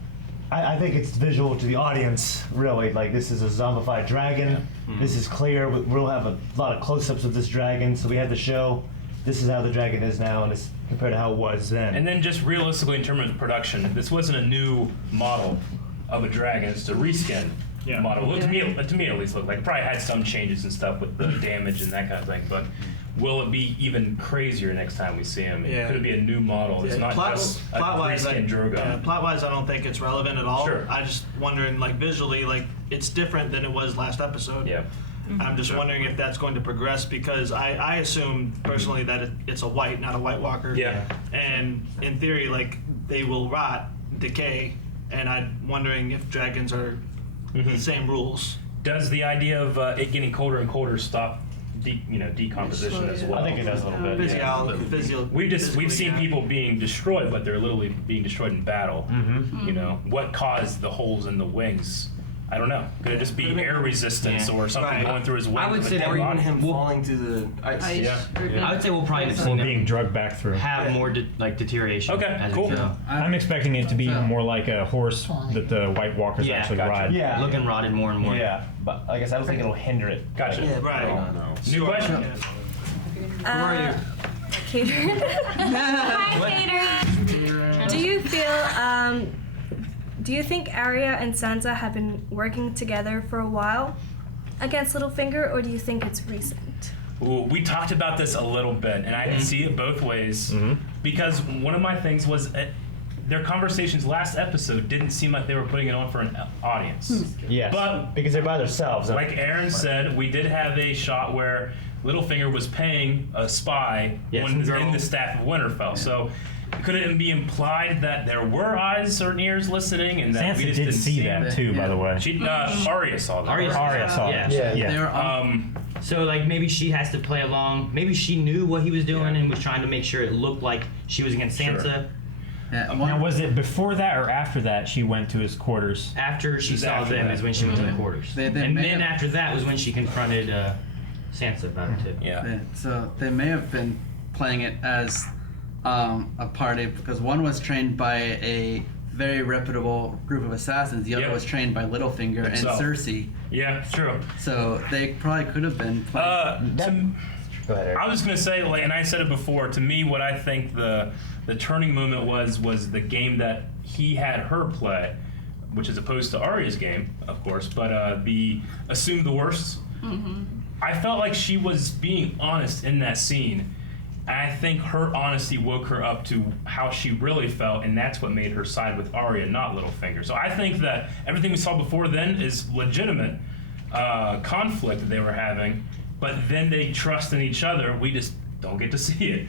I think it's visual to the audience, really. Like, this is a zombified dragon. This is clear. We'll have a lot of close-ups of this dragon, so we had to show this is how the dragon is now, and it's compared to how it was then. And then just realistically, in terms of production, this wasn't a new model of a dragon. It's a reskin model. Well, to me at least, looked like it probably had some changes and stuff with the damage and that kind of thing. But will it be even crazier next time we see him? Could it be a new model? It's not just a reskin Drogon. Plot-wise, I don't think it's relevant at all. Sure. I just wondering, like, visually, like, it's different than it was last episode. Yeah. I'm just wondering if that's going to progress because I assume personally that it's a white, not a White Walker. Yeah. And in theory, like, they will rot, decay, and I'm wondering if dragons are the same rules. Does the idea of it getting colder and colder stop decomposition as well? I think it does a little bit. We've seen people being destroyed, but they're literally being destroyed in battle. You know, what caused the holes in the wings? I don't know. Could it just be air resistance or something going through his wings? I would say that, or even him falling through the ice. Yeah. I would say we'll probably see Or them being drugged back through. have more deterioration. Okay, as cool. we go. I'm expecting it to be more like a horse that the White Walkers actually ride. Yeah. Looking rotted more and more. Yeah, but like I said, I don't think it'll hinder it. Gotcha. Yeah, right. New question. Who are you? Catering. Hi, Catering. Do you think Arya and Sansa have been working together for a while against Littlefinger, or do you think it's recent? Ooh, we talked about this a little bit, and I can see it both ways. Because one of my things was their conversations last episode didn't seem like they were putting it on for an audience. Yes, but because they're by themselves. Like Aaron said, we did have a shot where Littlefinger was paying a spy in the staff of Winterfell. So could it be implied that there were eyes or ears listening, and that Sansa we just did didn't see that too, by the way. She, Arya saw that. Arya saw it. Yeah. So like maybe she has to play along. Maybe she knew what he was doing and was trying to make sure it looked like she was against Sansa. Now, was it before that or after that she went to his quarters? After she saw them is when she went to the quarters. And then after that was when she confronted Sansa about it too. Yeah. So they may have been playing it as a party because one was trained by a very reputable group of assassins. The other was trained by Littlefinger and Cersei. Yeah, true. So they probably could have been playing. Go ahead, Eric. I was gonna say, like, and I said it before. To me, what I think the turning moment was the game that he had her play, which is opposed to Arya's game, of course. But the assume the worst. I felt like she was being honest in that scene. I think her honesty woke her up to how she really felt, and that's what made her side with Arya, not Littlefinger. So I think that everything we saw before then is legitimate conflict that they were having, but then they trust in each other. We just don't get to see it,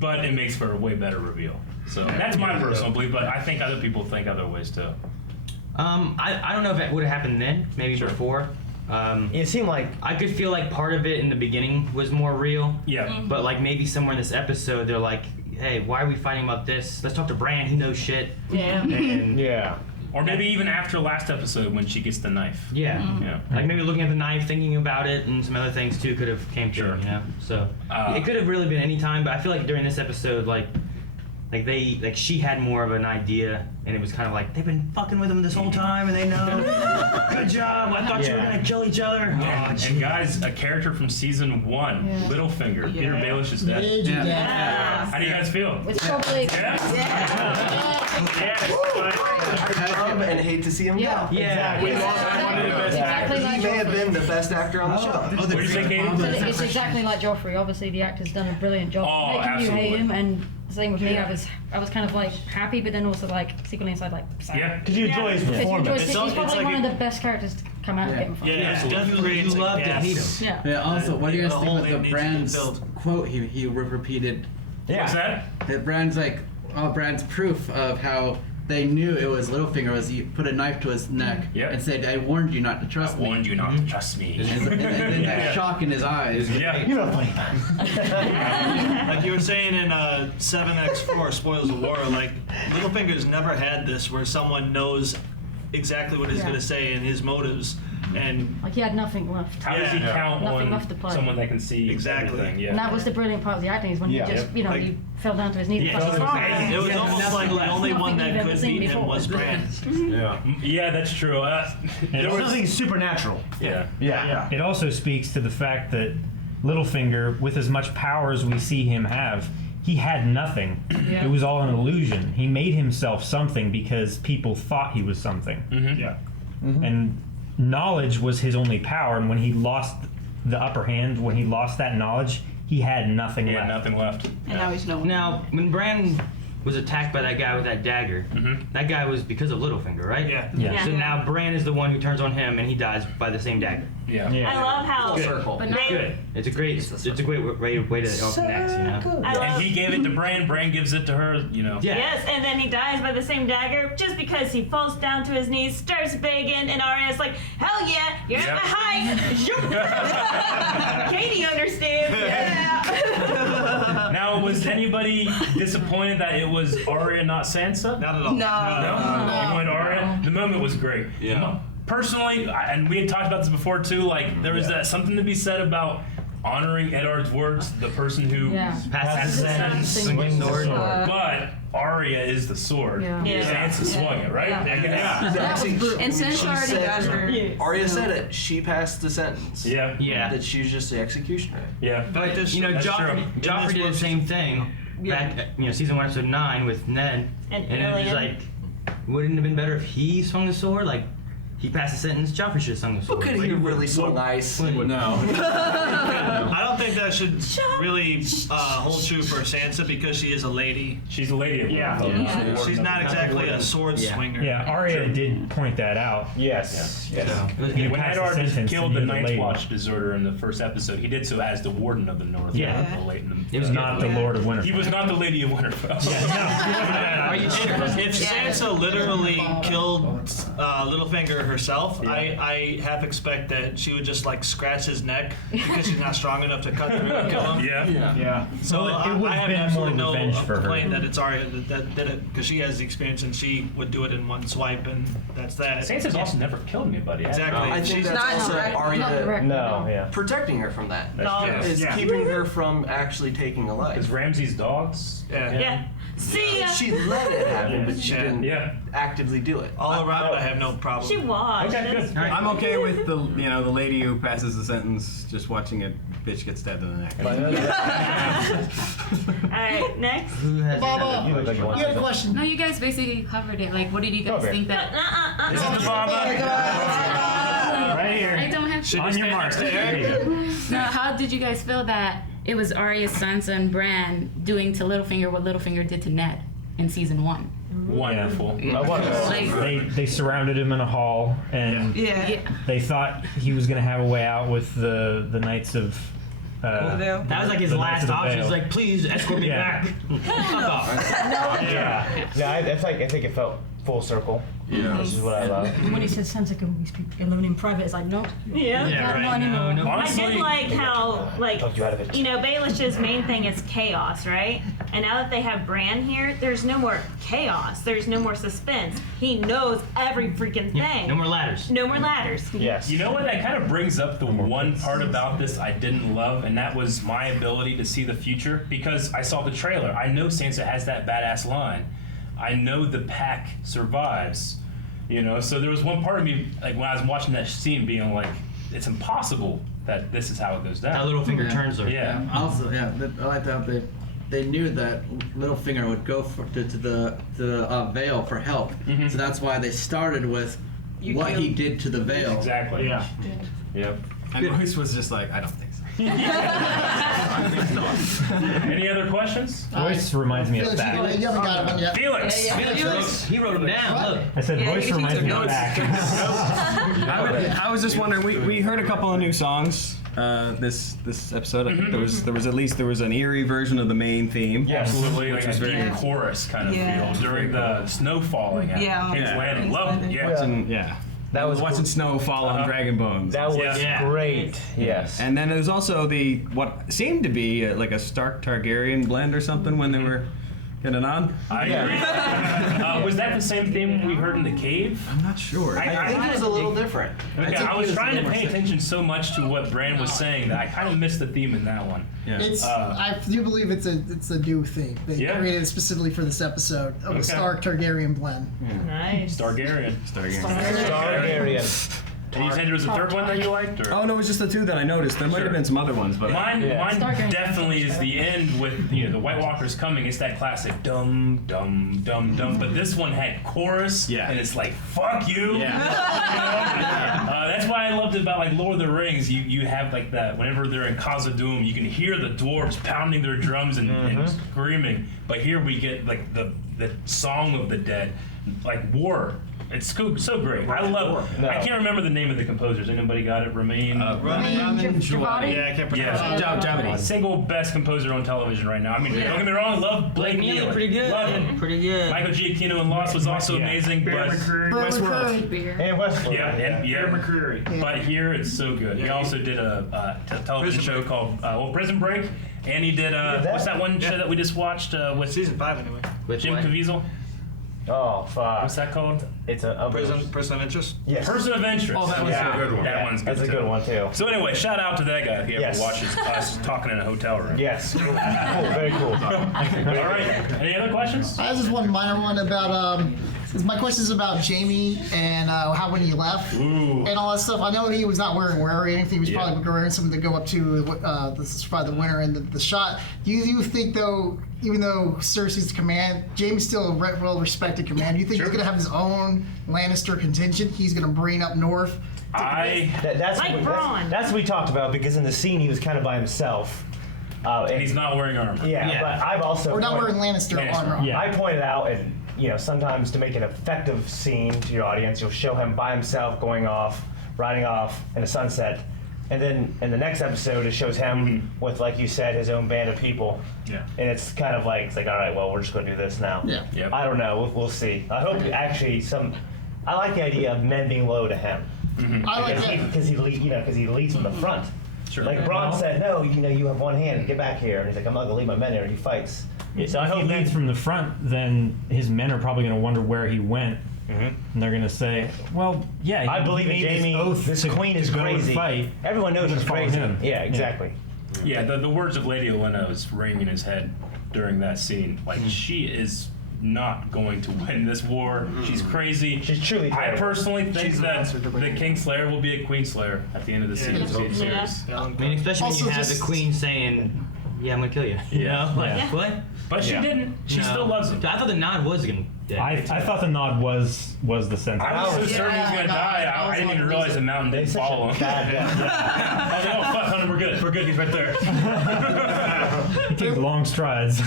but it makes for a way better reveal. So that's my personal belief, but I think other people think other ways too. I don't know if it would have happened then, maybe before. It seemed like I could feel like part of it in the beginning was more real. Yeah. But like maybe somewhere in this episode, they're like, "Hey, why are we fighting about this? Let's talk to Bran. He knows shit." Yeah. And Or maybe even after last episode when she gets the knife. Yeah. Like maybe looking at the knife, thinking about it, and some other things too could have came through. You know. So it could have really been any time, but I feel like during this episode, like she had more of an idea and it was kind of like they've been fucking with him this whole time, and they know. Good job. I thought you were gonna kill each other. And guys, a character from season 1, Littlefinger, Peter Baelish is dead. How do you guys feel? It's probably. I love and hate to see him go. Yeah. We lost one of the best actors. like He may have been the best actor on the show. What did you say, Katie? It's exactly like Joffrey. Obviously, the actor's done a brilliant job making you hate him, and the same with me. I was kind of like happy, but then also like secretly inside like sad. Yeah, because you enjoy his performance. He's probably one of the best characters to come out of Game of Thrones. You loved to hate him. Yeah. Also, what do you guys think thing of the needs to be Brand's built. quote he repeated? What's that? That Brand's like, Brand's proof of how they knew it was Littlefinger was he put a knife to his neck and said, "I warned you not to trust me." I warned you not to trust me. And then that shock in his eyes. Yeah. You're not funny. Like you were saying in 7x4 Spoils of War, like Littlefinger's never had this where someone knows exactly what he's going to say and his motives, and like he had nothing left. How does he count nothing on left to play. someone that can see everything? Yeah. And that was the brilliant part of the acting is when you just you fell down to his knees. it was almost like the only one that could beat him was Bran. Yeah, that's true. There was something supernatural. Yeah. It also speaks to the fact that Littlefinger, with as much power as we see him have, he had nothing. Yeah. It was all an illusion. He made himself something because people thought he was something. And knowledge was his only power, and when he lost the upper hand, when he lost that knowledge, he had nothing left. Nothing left. And now he's no one. Now, when Bran was attacked by that guy with that dagger, that guy was because of Littlefinger, right? Yeah. So now Bran is the one who turns on him, and he dies by the same dagger. Yeah. I love how Good. circle. But Good. It's a great way to connect, you know. And he gave it to Bran. Bran gives it to her. You know. Yeah. Yes, and then he dies by the same dagger just because he falls down to his knees, starts begging, and Arya's like, "Hell yeah, you're at my height." Katie understands. Now, was anybody disappointed that it was Arya, not Sansa? Not at all. No. You wanted Arya? The moment was great. Yeah. Personally, and we had talked about this before too, like there was something to be said about honoring Eddard's words, the person who passes the sentence, swinging the sword. But Arya is the sword. Sansa swung it, right? And Sansa already got her. Arya said it. She passed the sentence. Yeah. That she was just the executioner. Yeah. But Joffrey did the same thing back, season 1, episode 9 with Ned, and it was like, wouldn't it have been better if he swung the sword? Like, he passed the sentence. Joffrey should have sung the sword. But could he really swung ice? No. I don't think that should really hold true for Sansa because she is a lady. She's a lady. She's not exactly a sword swinger. Yeah, Arya did point that out. Yes. When passed the Eddard sentence killed to the be the Night's lady. Watch deserter in the first episode, he did so as the Warden of the North. He was not the Lord of Winterfell. He was not the Lady of Winterfell. If Sansa literally killed Littlefinger herself, I half expect that she would just like scratch his neck because she's not strong enough to cut through and kill him. Yeah. So Well, it would I have have been absolutely more no revenge for her. complaint that it's Arya that did it because she has the experience and she would do it in one swipe and that's that. Sansa's also never killed anybody. Exactly. I think She's that's also Not Arya direct. protecting her from that. That's Is keeping her from actually taking a life. Because Ramsay's dogs. Yeah. See ya. She let it happen, but she didn't actively do it. All around, I have no problem. She watched. Okay, good. I'm okay with the the lady who passes the sentence just watching a bitch get stabbed in the neck. Alright, next. Baba, you had a question. No, you guys basically covered it. Like, what did you guys think that? This is the Baba. Right here. I don't have. On your mark. There you go. No, how did you guys feel that it was Arya, Sansa, and Bran doing to Littlefinger what Littlefinger did to Ned in season 1? Wonderful. Like, They surrounded him in a hall, and they thought he was going to have a way out with the Knights of. That was like his the last Knights of the option. He's Vale. like, please escort me back. Fuck off. I think it felt full circle. Yeah. Which is what I love. When he said Sansa can we speak alone in private, it's like, no. Yeah. Not anymore. I did like how, Baelish's main thing is chaos, right? And now that they have Bran here, there's no more chaos. There's no more suspense. He knows every freaking thing. No more ladders. No more ladders. Yes. You know what? That kind of brings up the one part about this I didn't love, and that was my ability to see the future. Because I saw the trailer. I know Sansa has that badass line. I know the pack survives. You know, so there was one part of me, like when I was watching that scene, being like, it's impossible that this is how it goes down. How Littlefinger turns her. Yeah. Also, I like that they knew that Littlefinger would go to the Veil for help, so that's why they started with what he did to the Veil. Exactly. Yeah. Yep. And Royce was just like, I don't think so. Any other questions? Royce reminds me of Felix, that. you haven't got one yet. Felix. Felix. He wrote them down. Look. I said Royce reminds me of that. I was just wondering. We heard a couple of new songs this episode. I think there was at least an eerie version of the main theme. Absolutely, like which was a very deep chorus kind of Yeah. feel during the snow falling at King's Landing. Loved it. Yeah. That was watching snow fall on Dragon Bones. That was great. Yes. And then there was also what seemed to be like a Stark Targaryen blend or something when they were getting on. I agree. Was that the same theme we heard in the cave? I'm not sure. I think it was a little different. Okay, I was trying to pay attention so much to what Bran was saying that I kind of missed the theme in that one. Yeah. It's I do believe it's a new theme. They created specifically for this episode of a Stark Targaryen blend. Nice. Stargaryen. Targaryen. And you said there was a third one that you liked? Or? Oh no, it was just the two that I noticed. There might have been some other ones, but mine definitely is the end with the White Walkers coming. It's that classic dum dum dum dum. But this one had chorus, and it's like fuck you. That's why I loved it about like Lord of the Rings. You have like that whenever they're in Khazad-dûm, you can hear the dwarves pounding their drums and screaming. But here we get like the song of the dead, like war. It's so great. I love it. I can't remember the name of the composers. Anybody got it? Ramin Javadi? Yeah, I can't pronounce it. Javadi. Single best composer on television right now. I mean, don't get me wrong, I love Blake Neely. Pretty good. Love him. Pretty good. Michael Giacchino in Lost was also amazing. But Westworld. And Westworld. Yeah. McCreary. But here it's so good. He also did a television show called Prison Break, and he did what's that one show that we just watched with season 5 anyway. With Jim Caviezel? Oh, fuck. What's that called? It's a Person of Interest? Yes. Person of Interest. Oh, that was a good one. That one's good. That's a good one, too. So anyway, shout out to that guy if he ever Yes. watches us talking in a hotel room. Yes. Cool. Very cool. All right. Any other questions? I have just one minor one about my question is about Jamie and how when he left and all that stuff. I know he was not wearing or anything. He was probably wearing something to go up to this is probably the winner and the shot. Do you think though, even though Cersei's the command, Jamie's still a well-respected command? Do you think he's going to have his own Lannister contingent? He's going to bring up north. That's what we talked about because in the scene he was kind of by himself. And he's not wearing armor. Yeah, but I've also Or not wearing Lannister armor. Yeah. I pointed out, and sometimes to make an effective scene to your audience, you'll show him by himself riding off in a sunset, and then in the next episode it shows him with, like you said, his own band of people. Yeah. And it's kind of like all right, well, we're just going to do this now. Yeah. Yep. I don't know. We'll see. I hope actually I like the idea of men being low to him. I like that because he leads from the front. Sure. Like Bronn said, no, you have one hand. Get back here. And he's like, I'm not gonna leave my men here. And he fights. So if he leads from the front, then his men are probably going to wonder where he went, and they're going to say, "Well, yeah, I believe in Jamie. This queen is crazy. Fight. Everyone knows she's crazy. Him. Yeah, exactly. Yeah, the words of Lady Olenna was ringing in his head during that scene. Like she is not going to win this war. She's crazy. She's truly I terrible. personally think that the Kingslayer will be a Queenslayer at the end of the series. I mean, especially when you have the queen saying, "Yeah, I'm gonna kill you." You know, like what? But she didn't. She still loves him. I thought the Nod was gonna. I thought the Nod was the sentence. I was so certain he was gonna die. I didn't even realize the mountain didn't follow him. I was like, oh fuck, Hunter, we're good. We're good. He's right there. He takes long strides.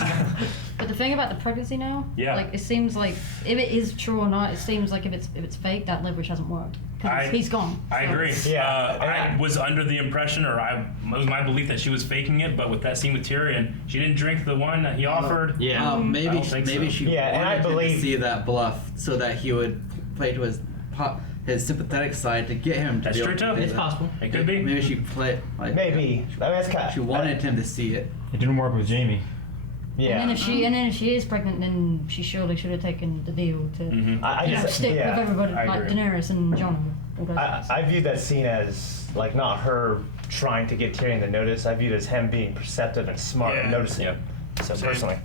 But the thing about the pregnancy now, like it seems like if it is true or not, it seems like if it's fake, that leverage hasn't worked. Because he's gone. I agree. I was under the impression, it was my belief that she was faking it, but with that scene with Tyrion, she didn't drink the wine that he offered. Maybe she wanted and I believe to see that bluff so that he would play to his sympathetic side to get him to That's be true able to too. do It's that. possible. It could be. Maybe she played like maybe. I mean, that's she wanted him to see it. It didn't work with Jamie. Yeah. And then if she is pregnant, then she surely should have taken the deal to stick with everybody, I like agree. Daenerys and Jon. I view that scene as like not her trying to get Tyrion to notice. I view it as him being perceptive and smart and noticing. So personally.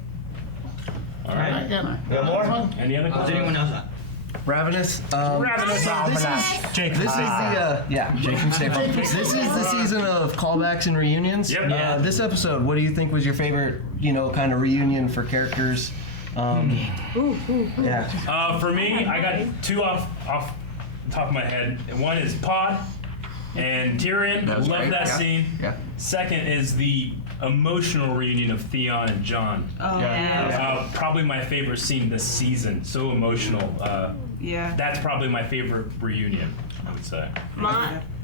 All right. No more? Any other questions? Anyone else? Ravenous. Ravenous. Jake. This is the Jake from State Farm. This is the season of callbacks and reunions. Yep. This episode, what do you think was your favorite? Kind of reunion for characters. Yeah. For me, I got two off the top of my head. One is Pod and Tyrion. That was Love great. that Yeah. scene. Yeah. Second is the emotional reunion of Theon and Jon. Oh, yeah. Probably my favorite scene this season. So emotional. Yeah. That's probably my favorite reunion, I would say.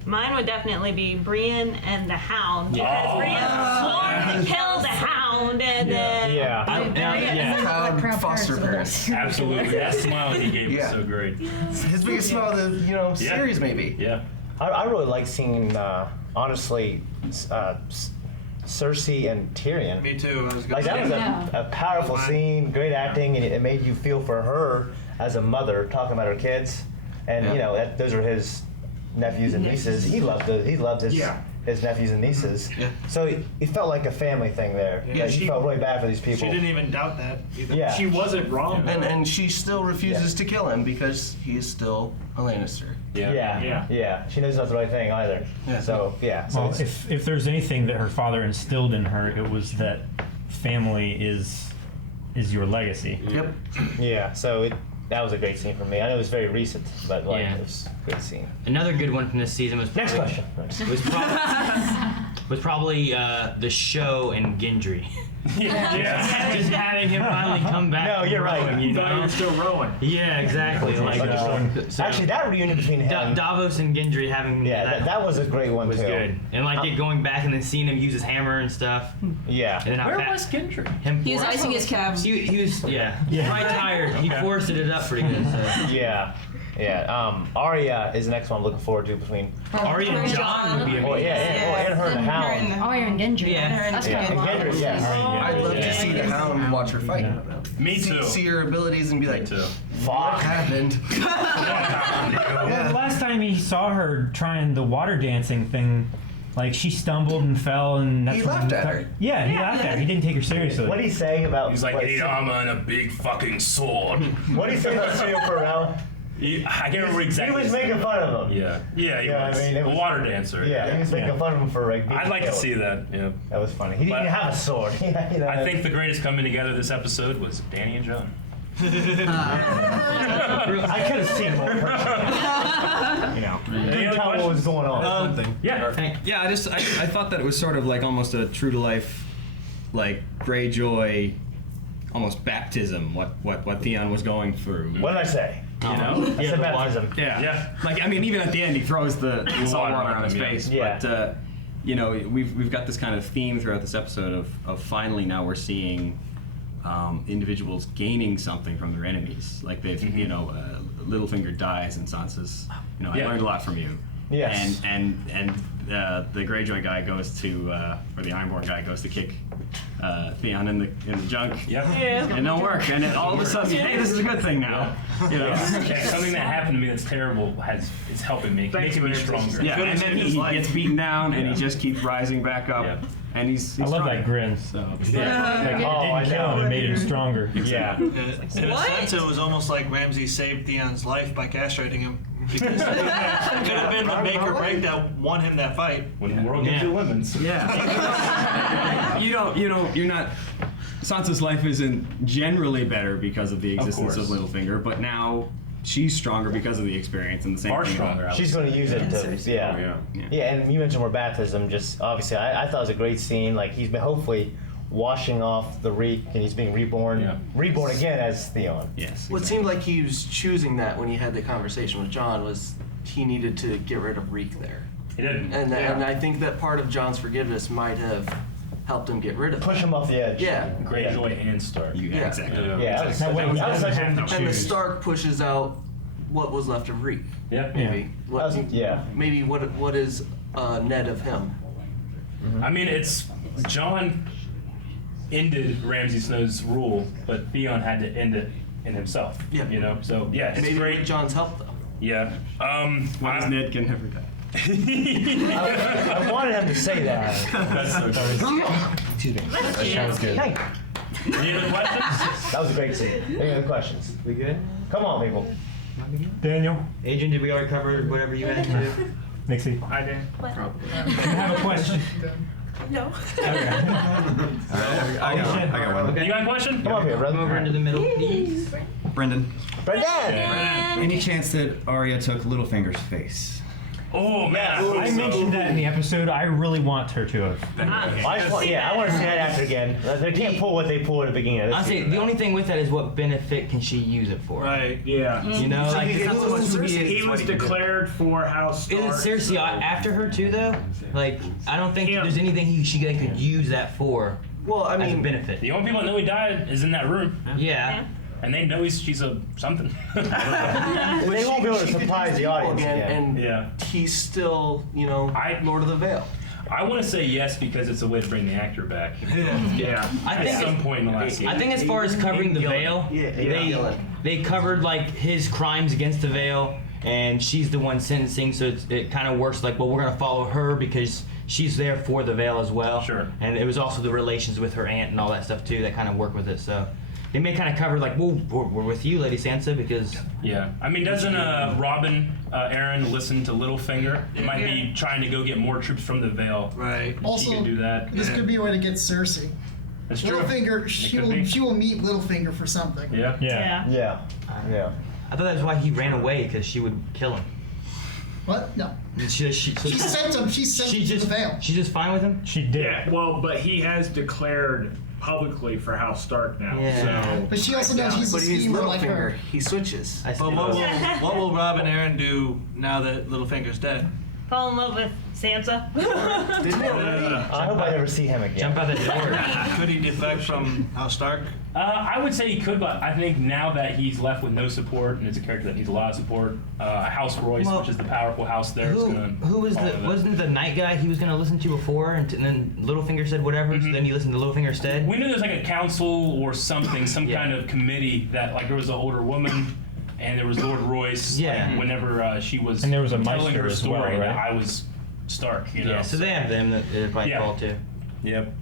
Mine would definitely be Brienne and the Hound. Because Brienne swore to kill the Hound, and then Proud foster parents. Absolutely. That smile he gave was so great. His biggest smile of the series, maybe. Yeah. I really like seeing, honestly, Cersei and Tyrion. Me too. I was Like that was a powerful scene, great acting, and it made you feel for her as a mother talking about her kids, and those are his nephews and nieces. He loved his nephews and nieces. Yeah. So it felt like a family thing there. Yeah, He felt really bad for these people. She didn't even doubt that either. Yeah. She wasn't wrong. And she still refuses to kill him because he is still a Lannister. Yeah. She knows not the right thing either. Yeah. So So Well, if there's anything that her father instilled in her, it was that family is your legacy. Yep. Yeah. So that was a great scene for me. I know it was very recent, but it was a great scene. Another good one from this season was Next question. Was probably the show and Gendry. Just having him finally come back. No, you're right. You thought you were still rowing. Yeah, exactly. Actually, that reunion between him, Davos and Gendry having that was a great one was too. good, and it going back and then seeing him use his hammer and stuff. Yeah. And then Where was Gendry? He was icing his calves. He was quite tired. He forested it up pretty good. So. Yeah. Arya is the next one I'm looking forward to between Arya and Jon would be amazing. and her and the Hound. Arya and Gendry. Yeah. That's Yeah, good. and Gendry, yes. I'd love to see the Hound watch her fight. Me too. See her abilities and be like, fuck happened. Well, the last time he saw her trying the water dancing thing, like she stumbled and fell, and that's He when laughed at her. Yeah, he laughed at her. He didn't take her seriously. What did he say about? He's like, "Hey, armor and a big fucking sword." What did he say about Cyril Farrell? I can't remember exactly. He was making fun of him. Yeah, he was. I mean, it was a water dancer. Yeah, he was making fun of him for being I'd like to killed. see that. Yeah, that was funny. He didn't even have a sword. I think the greatest coming together this episode was Danny and John. I could have seen more personally. Couldn't tell what was going on. Yeah, I thought that it was sort of like almost a true to life, like Greyjoy, almost baptism. What Theon was going through. What did I say? You know, I said baptism. Yeah. Like I mean, even at the end, he throws the salt water on his face. Yeah. But we've got this kind of theme throughout this episode of finally now we're seeing individuals gaining something from their enemies. Like they've Littlefinger dies and Sansa's. I learned a lot from you. Yes. And the Greyjoy guy goes to or the Ironborn guy goes to kick Theon in the junk. Yep. And it don't work. And then all of a sudden, hey, this is a good thing now. Something that happened to me that's terrible it's helping me, making me stronger. Yeah, and then he gets beaten down, and he just keeps rising back up. Yep. And he's I love strong. that grin. So Like, it didn't kill him, it made him stronger. Yeah. In a sense, it was almost like Ramsay saved Theon's life by castrating him. Because it could have been the make or break that won him that fight. When the world gives you lemons. Yeah. You're not. Sansa's life isn't generally better because of the existence of Littlefinger, but now she's stronger because of the experience and the same thing. She's going to use it to, yeah, and you mentioned more baptism. Just obviously, I thought it was a great scene. Like he's been hopefully washing off the reek, and he's being reborn again as Theon. Yes. What seemed like he was choosing that when he had the conversation with Jon was he needed to get rid of reek there. He didn't. And I think that part of Jon's forgiveness might have helped him get rid of Push him off the edge. Yeah. Greyjoy and Stark. Yeah. Exactly. And the Stark pushes out what was left of reek. Yeah. Maybe. Yeah. Maybe what is Ned of him? I mean, it's Jon ended Ramsay Snow's rule, but Theon had to end it in himself. Yeah. So it's maybe great. with Jon's help though. Yeah. Ned can never die. I wanted him to say that. That's so true. Excuse me. That sounds good. Hey. Any other questions? That was a great scene. Any other questions? We good? Come on, people. Daniel. Adrian, did we already cover whatever you had to do? Nixie. I did. I have a question. No. I got one. Okay. You got a question? Come up here, brother. Come over into the middle, please. Brendan. Brendan! Any chance that Arya took Littlefinger's face? Oh man, I mentioned that in the episode. I really want her to have. I want to see that actor again. They can't pull what they pull at the beginning of this Honestly, season. the only thing with that is what benefit can she use it for? Right. Yeah. You know, So like he- it's not so much to be. He was declared for House Stark. Isn't seriously after her too though? Like I don't think there's anything she could use that for. Well, I as a mean, benefit. The only people that know he died is in that room. Yeah. And they know she's a something. They won't be able to surprise the audience again. and he's still, Lord of the Vale. I want to say yes because it's a way to bring the actor back. Yeah. I think at some point in the last season. I think as far as covering the veil, they covered like his crimes against the veil, and she's the one sentencing. So it kind of works like, well, we're gonna follow her because she's there for the veil as well. Sure. And it was also the relations with her aunt and all that stuff too that kind of work with it. So they may kind of cover like, well, we're with you, Lady Sansa, because yeah. I mean, doesn't Robin Aaron listen to Littlefinger? It might be trying to go get more troops from the Vale. Right. She Also, can do that. this could be a way to get Cersei. That's true. Littlefinger, she will meet Littlefinger for something. Yeah. Yeah. I thought that's why he ran away, because she would kill him. What? No. She sent him. She sent him to the Vale. She's just fine with him? She did. Yeah, well, but he has declared publicly for House Stark now. Yeah. So. But she also knows he's a But he's schemer like her. Littlefinger. He switches. I see. But what will Rob and Aaron do now that Littlefinger's dead? Fall in love with Sansa. I hope I never see him again. Jump out the door. Could he defect from House Stark? I would say he could, but I think now that he's left with no support, and it's a character that needs a lot of support, House Royce, which is the powerful house there, is going to. Who was wasn't the night guy he was going to listen to before, and then Littlefinger said whatever, so then he listened to Littlefinger instead? We knew there was like a council or something, some kind of committee that like there was an older woman, and there was Lord Royce. Yeah. Like, whenever she was And there was a telling Maester her as well, story that right? I was Stark. You know. Yeah, so they have them that they probably call too. Yep.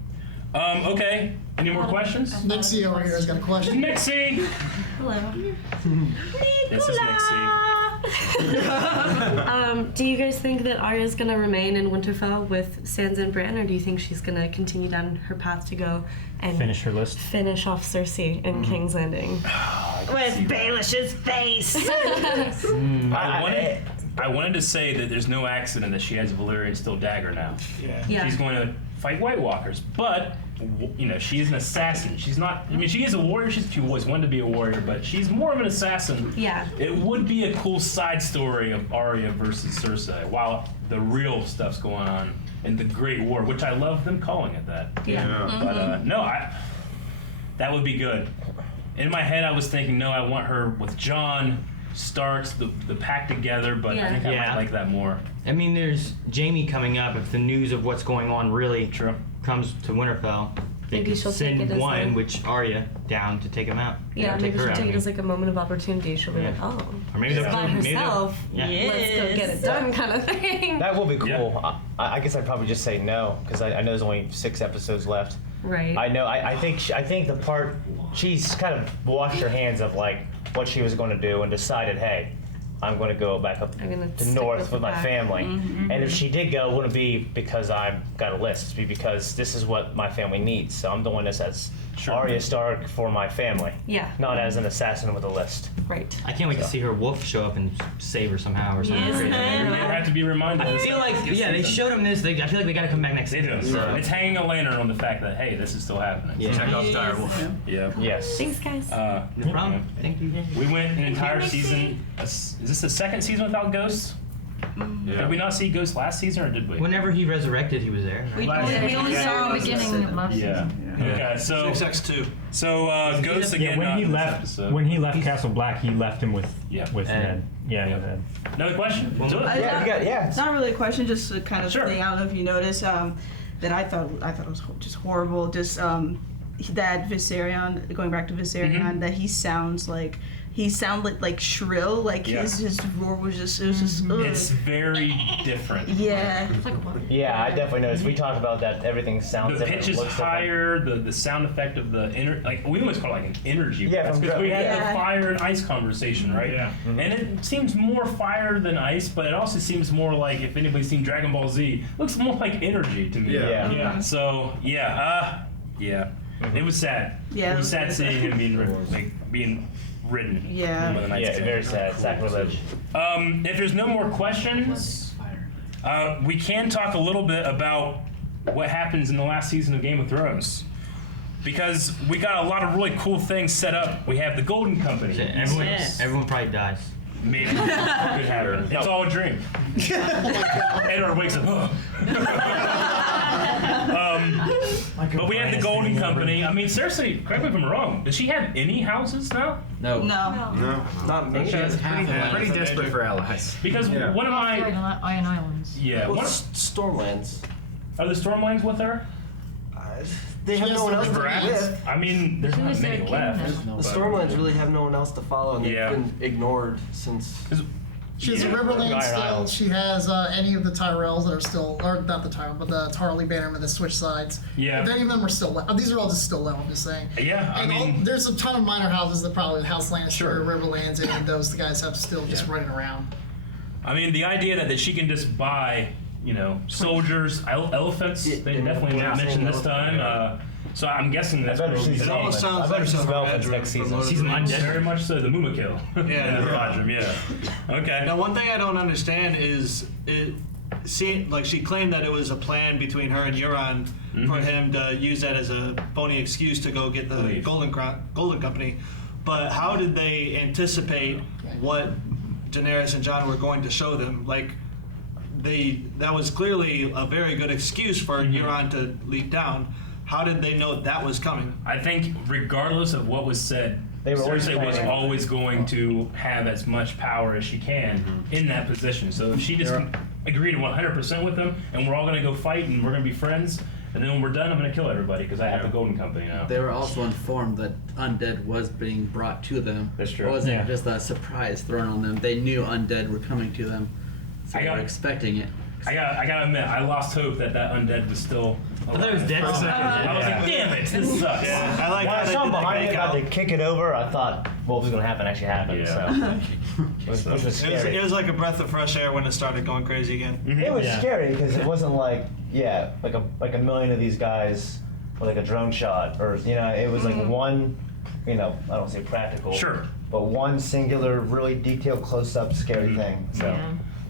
Okay. Any more questions? Nixie over here has got a question. Nixie. Hello. This is Nixie. Do you guys think that Arya's gonna remain in Winterfell with Sansa and Bran, or do you think she's gonna continue down her path to go and Finish her list. finish off Cersei in King's Landing? With Baelish's face. I wanted to say that there's no accident that she has Valyrian steel dagger now. Yeah. She's going to fight White Walkers, but she is an assassin. She's not. I mean, she is a warrior. She always wanted to be a warrior, but she's more of an assassin. Yeah. It would be a cool side story of Arya versus Cersei, while the real stuff's going on in the Great War, which I love them calling it that. Yeah. But no, that would be good. In my head, I was thinking, no, I want her with Jon Starks, the pack together, but I think I might like that more. I mean, there's Jaime coming up. If the news of what's going on really comes to Winterfell, they Maybe could she'll take send it as one, a- which Arya, down to take him out. Yeah, Take maybe her she'll out, take I it mean. as like a moment of opportunity. She'll be like, oh, Or maybe she's they'll- by maybe they'll- herself. yeah. Let's go get it done, kind of thing. That will be cool. I guess I'd probably just say no because I know there's only 6 episodes left. Right. I know. I think the part she's kind of washed her hands of like what she was going to do and decided, hey, I'm going to go back up to stick north with with the my pack. family. Mhm. And if she did go, it wouldn't be because I've got a list. It'd be because this is what my family needs. So I'm doing this as Arya Stark for my family. Yeah. Not as an assassin with a list. Right. I can't wait to see her wolf show up and save her somehow or something. Yes, crazy. ma'am. You have to be reminded. I feel like, they showed him this. I feel like they got to come back next They do. season. So. It's hanging a lantern on the fact that, hey, this is still happening. Yeah. Check out Direwolf. Yeah. Yes. Thanks, guys. No problem. Thank you. We went an entire season. Is this the second season without Ghosts? Did we not see Ghost last season, or did we? Whenever he resurrected, he was there. We only saw the beginning of last Yeah. season. Okay, so 6X2. So Ghost again. when he not left, this episode. when he left Castle Black, he left him with Ned. Ed. Yeah, with Ed. Another question? Do it. It's not really a question, just a kind of thing. I don't know if you noticed that I thought it was just horrible. Just that Viserion, going back to Viserion, that he sounds like he sounded like shrill, like his roar was just, it was just, It's very different. Yeah. Yeah, I definitely noticed. We talked about that. Everything sounds The different. pitch is looks different. higher. The sound effect of the we always call it like an energy. Yeah, because we had the Yeah. fire and ice conversation, right? Yeah. And it seems more fire than ice, but it also seems more like, if anybody's seen Dragon Ball Z, it looks more like energy to me. Yeah. So it was sad. Yeah, It it was was sad really seeing him being ridden. Yeah. by the Knights Yeah, of very Templar. sad. Sacrilege. If there's no more questions, we can talk a little bit about what happens in the last season of Game of Thrones. Because we got a lot of really cool things set up. We have the Golden Company. Everyone probably dies. Maybe. Could happen. It's all a dream. Edward wakes up. But we have the Golden Company. I mean, seriously, correct me if I'm wrong. Does she have any houses now? No. No. Not me. Pretty desperate for allies. Because one of my Iron Islands. yeah, Well, one of, Stormlands. are the Stormlands with her? They have no one else to be Perhaps. with. I mean, there's not many left. The but- Stormlands really have no one else to follow, and they've been ignored since. She has Yeah. Riverland Iron still. Island. She has any of the Tyrells that are still, or not the Tyrell, but the Tarly Bannermen that switch sides. Yeah. If any of them are still left. These are all just still left, I'm just saying. Yeah, I And mean- there's a ton of minor houses that probably House Lannister, Sure. Riverlands, and those guys have still just running around. I mean, the idea that she can just buy, soldiers, elephants, they definitely not mentioned this time. So I'm guessing that's better where she's we'll be. almost sounds like some elephants next season. She's very much so the Mumakil. Yeah. In the Roger, yeah. Okay. Now, one thing I don't understand is she claimed that it was a plan between her and Euron for him to use that as a phony excuse to go get the Golden Company. But how did they anticipate what Daenerys and Jon were going to show them? Like, that was clearly a very good excuse for Euron to leap down. How did they know that was coming? I think regardless of what was said, Cersei was always going to have as much power as she can in that position. So if she just agreed 100% with them, and we're all going to go fight and we're going to be friends, and then when we're done, I'm going to kill everybody because I have the Golden Company now. They were also informed that undead was being brought to them. That's true. It wasn't Yeah. just a surprise thrown on them. They knew undead were coming to them, so they were expecting it. I gotta admit, I lost hope that undead was still alive. I thought it was dead. I was like, damn it, this sucks. I like when I saw him behind me about to kick it over, I thought what was going to happen actually happened. So, which was scary. It was like a breath of fresh air when it started going crazy again. It was scary because it wasn't like a million of these guys with like a drone shot, or it was like one, I don't say practical, but one singular, really detailed, close-up, scary thing. So.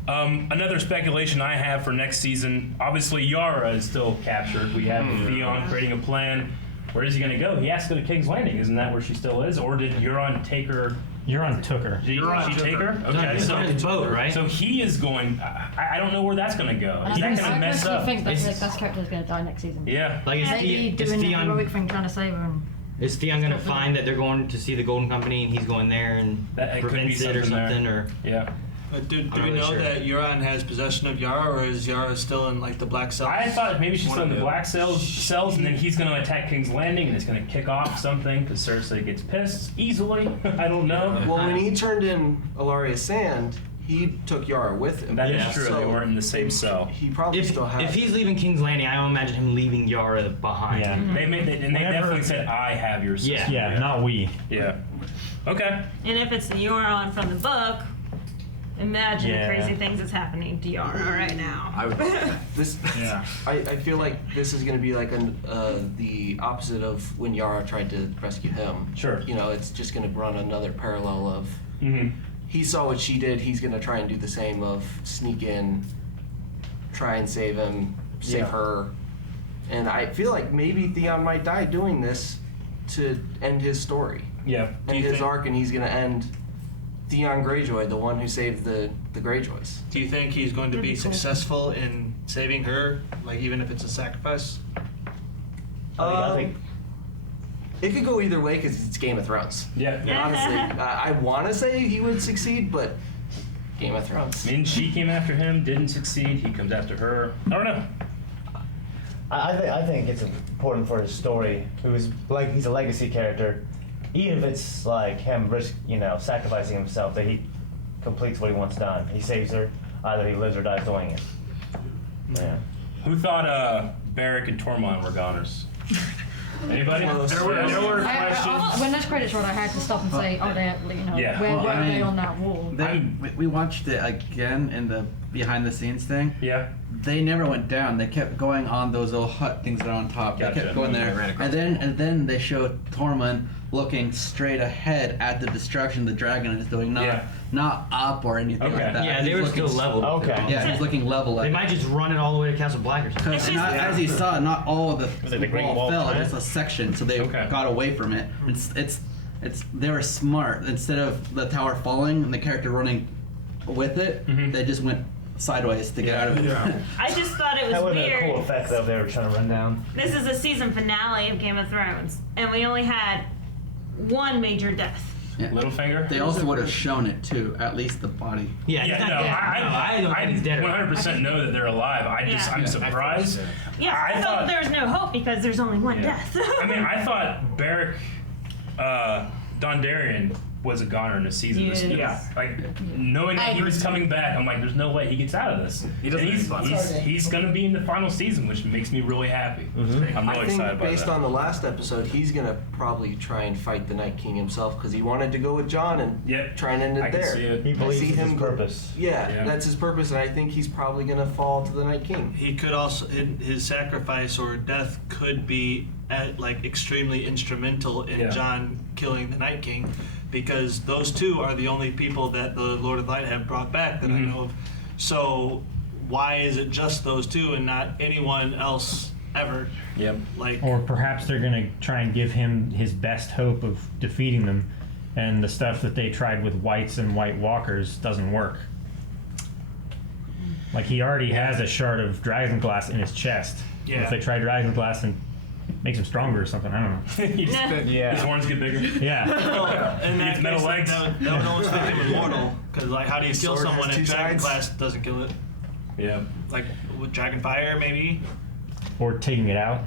Another speculation I have for next season, obviously Yara is still captured. We have Theon creating a plan. Where is he going to go? He has to go to King's Landing. Isn't that where she still is? Or did Euron take her? Euron took her. Did she take her? Okay, so he is going. I don't know where that's going to go. Is that going to mess up? I think that the best character is going to die next season. Yeah. Like, is Maybe doing the heroic thing, trying to save her. Is Theon gonna find that they're going to see the Golden Company and he's going there and prevents it or something? Or yeah. Do we really know sure. that Euron has possession of Yara, or is Yara still in like the Black Cells? I thought maybe she's One still in of the Black cells, and then he's going to attack King's Landing, and it's going to kick off something because Cersei gets pissed easily. I don't know. Well, when he turned in Ilaria Sand, he took Yara with him. That is true. So They weren't in the same cell. He probably still has. if he's leaving King's Landing, I don't imagine him leaving Yara behind. Yeah. They definitely said, "I have your sister." Yeah, not we. Yeah. Okay. And if it's Euron from the book, imagine Yeah. the crazy things that's happening to Yara right now. I feel like this is going to be like the opposite of when Yara tried to rescue him. Sure. It's just going to run another parallel of. He saw what she did. He's going to try and do the same of sneak in, try and save him, save her. And I feel like maybe Theon might die doing this to end his story. Yeah. End his arc, and he's going to end Theon Greyjoy, the one who saved the Greyjoys. Do you think he's going to be successful in saving her, like even if it's a sacrifice? I think it could go either way because it's Game of Thrones. Yeah. Honestly, I want to say he would succeed, but Game of Thrones. I mean, she came after him, didn't succeed. He comes after her. I don't know. I think it's important for his story. It was like he's a legacy character. even if it's like him sacrificing himself, that he completes what he wants done. He saves her. Either he lives or dies doing it. Yeah. Who thought Barrick and Tormund were goners? Anybody? There were questions. When those credits rolled, I had to stop and say, "Oh, they, where were they on that wall?" We watched it again in the behind the scenes thing. Yeah. They never went down. They kept going on those little hut things that are on top. Gotcha. They kept going there, and then they showed Tormund looking straight ahead at the destruction the dragon is doing, not up or anything like that. Yeah, they were still level. Okay. Yeah, he's looking level. They might just run it all the way to Castle Black or something. Because as you saw, not all of the Great wall Wall fell, of just a section, so they got away from it. It's they were smart. Instead of the tower falling and the character running with it, they just went sideways to get out of it. I just thought it was That would have been a weird. cool effect though if they were trying to run down. This is the season finale of Game of Thrones, and we only had one major death. Yeah. Littlefinger? They also would have shown it too, at least the body. I don't think he's dead. 100% know that they're alive. I'm surprised. Yeah, I thought there was no hope because there's only one death. I mean, I thought Barrick Dondarrion was a goner in the season. Yes. Like, knowing that he was coming back, I'm like, there's no way he gets out of this. He doesn't. He's going to be in the final season, which makes me really happy. I'm really excited about based that. on the last episode, he's going to probably try and fight the Night King himself because he wanted to go with John and try and end it I can there. see it. He believes it's his purpose. Yeah, that's his purpose, and I think he's probably going to fall to the Night King. He could also his sacrifice or death could be extremely instrumental in John killing the Night King, because those two are the only people that the Lord of Light have brought back that I know of. So why is it just those two and not anyone else ever? Yep. Or perhaps they're going to try and give him his best hope of defeating them, and the stuff that they tried with whites and white walkers doesn't work. Like, he already has a shard of dragon glass in his chest. Yeah. If they try dragon glass and makes him stronger or something, I don't know. His horns get bigger. Yeah. And He gets metal legs. That would almost make him immortal. Because how do you His kill sword has someone two if dragon sides. glass doesn't kill it? Yeah. Like with dragon fire, maybe. Or taking it out.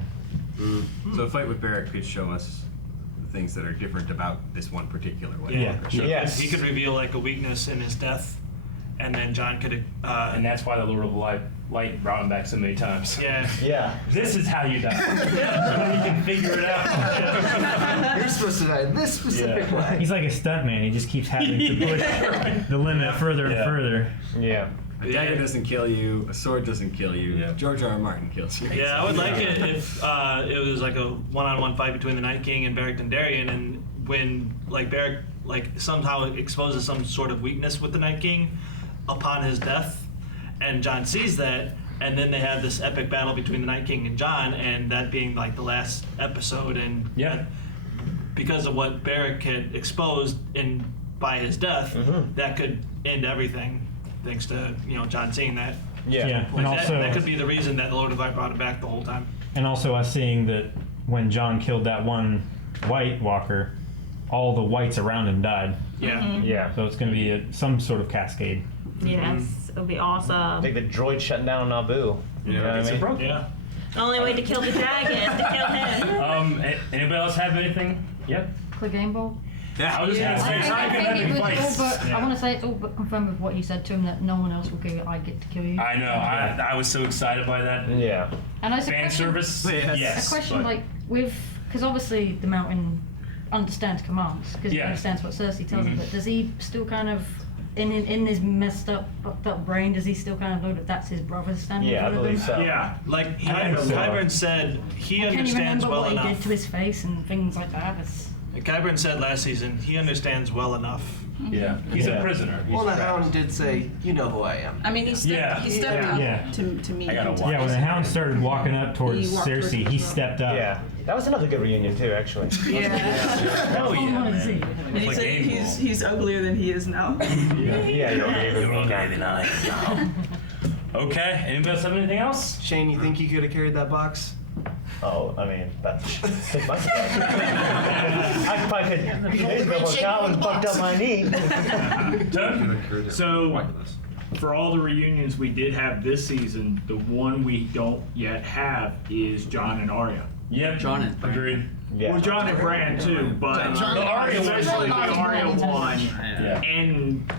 So a fight with Barrick could show us the things that are different about this one particular one. He could reveal a weakness in his death, and then John could. And that's why the Lord of Light brought him back so many times. Yeah. This is how you die. So you can figure it out. You're supposed to die this specific way. He's like a stuntman. He just keeps having to push the limit further and further. Yeah. A dagger doesn't kill you. A sword doesn't kill you. George R. Martin kills you. Yeah, I would like it if it was like a one-on-one fight between the Night King and Barrick Dondarrion, and when Barrick somehow exposes some sort of weakness with the Night King upon his death, and John sees that, and then they have this epic battle between the Night King and John, and that being the last episode, and because of what Barrick had exposed by his death, that could end everything. Thanks to John seeing that. Yeah. And also, that could be the reason that the Lord of Light brought it back the whole time. And also us seeing that when John killed that one White Walker, all the whites around him died. Yeah. Mhm. Yeah. So it's going to be some sort of cascade. Yes, it'll be awesome. I think the droid shutting down Naboo. You know what I mean? Yeah. The only way to kill the dragon is to kill him. Anybody else have anything? Yep. Quick game ball. Yeah, I was just gonna say, it's not even I having fights. I want to say it's all but confirmed with what you said to him that no one else will kill you. I get to kill you. I know. I was so excited by that. Yeah. And it's a fan question, service. Yes. A question but- because obviously the Mountain understands commands because he understands what Cersei tells him. But does he still kind of in his messed up, fucked up brain? Does he still kind of know that that's his brother standing in front of him? So. Yeah, like Qyburn said, he Can you understands remember well what he enough. did to his face and things like that? Qyburn said last season he understands well enough. Yeah, he's a prisoner. Well, the Hound did say, "You know who I am." I mean, he stepped up to me. Yeah, when the Hound started walking up towards He walked Cersei, towards he him. stepped up. Yeah. That was another good reunion too, actually. Yeah. Hell yeah. man. And he said he's uglier than he is now. Yeah, you're okay than I am. Okay. Anybody else have anything else? Shane, you think you could have carried that box? Oh, I mean, that's think much about it. I probably could. Days ago, when Cavlin fucked up my knee. So, for all the reunions we did have this season, the one we don't yet have is John and Arya. Yep. John and Agreed. Yeah. Well, John and Bran too, but John the and Arya, Bran. especially the John Arya and Bran. one, Yeah. and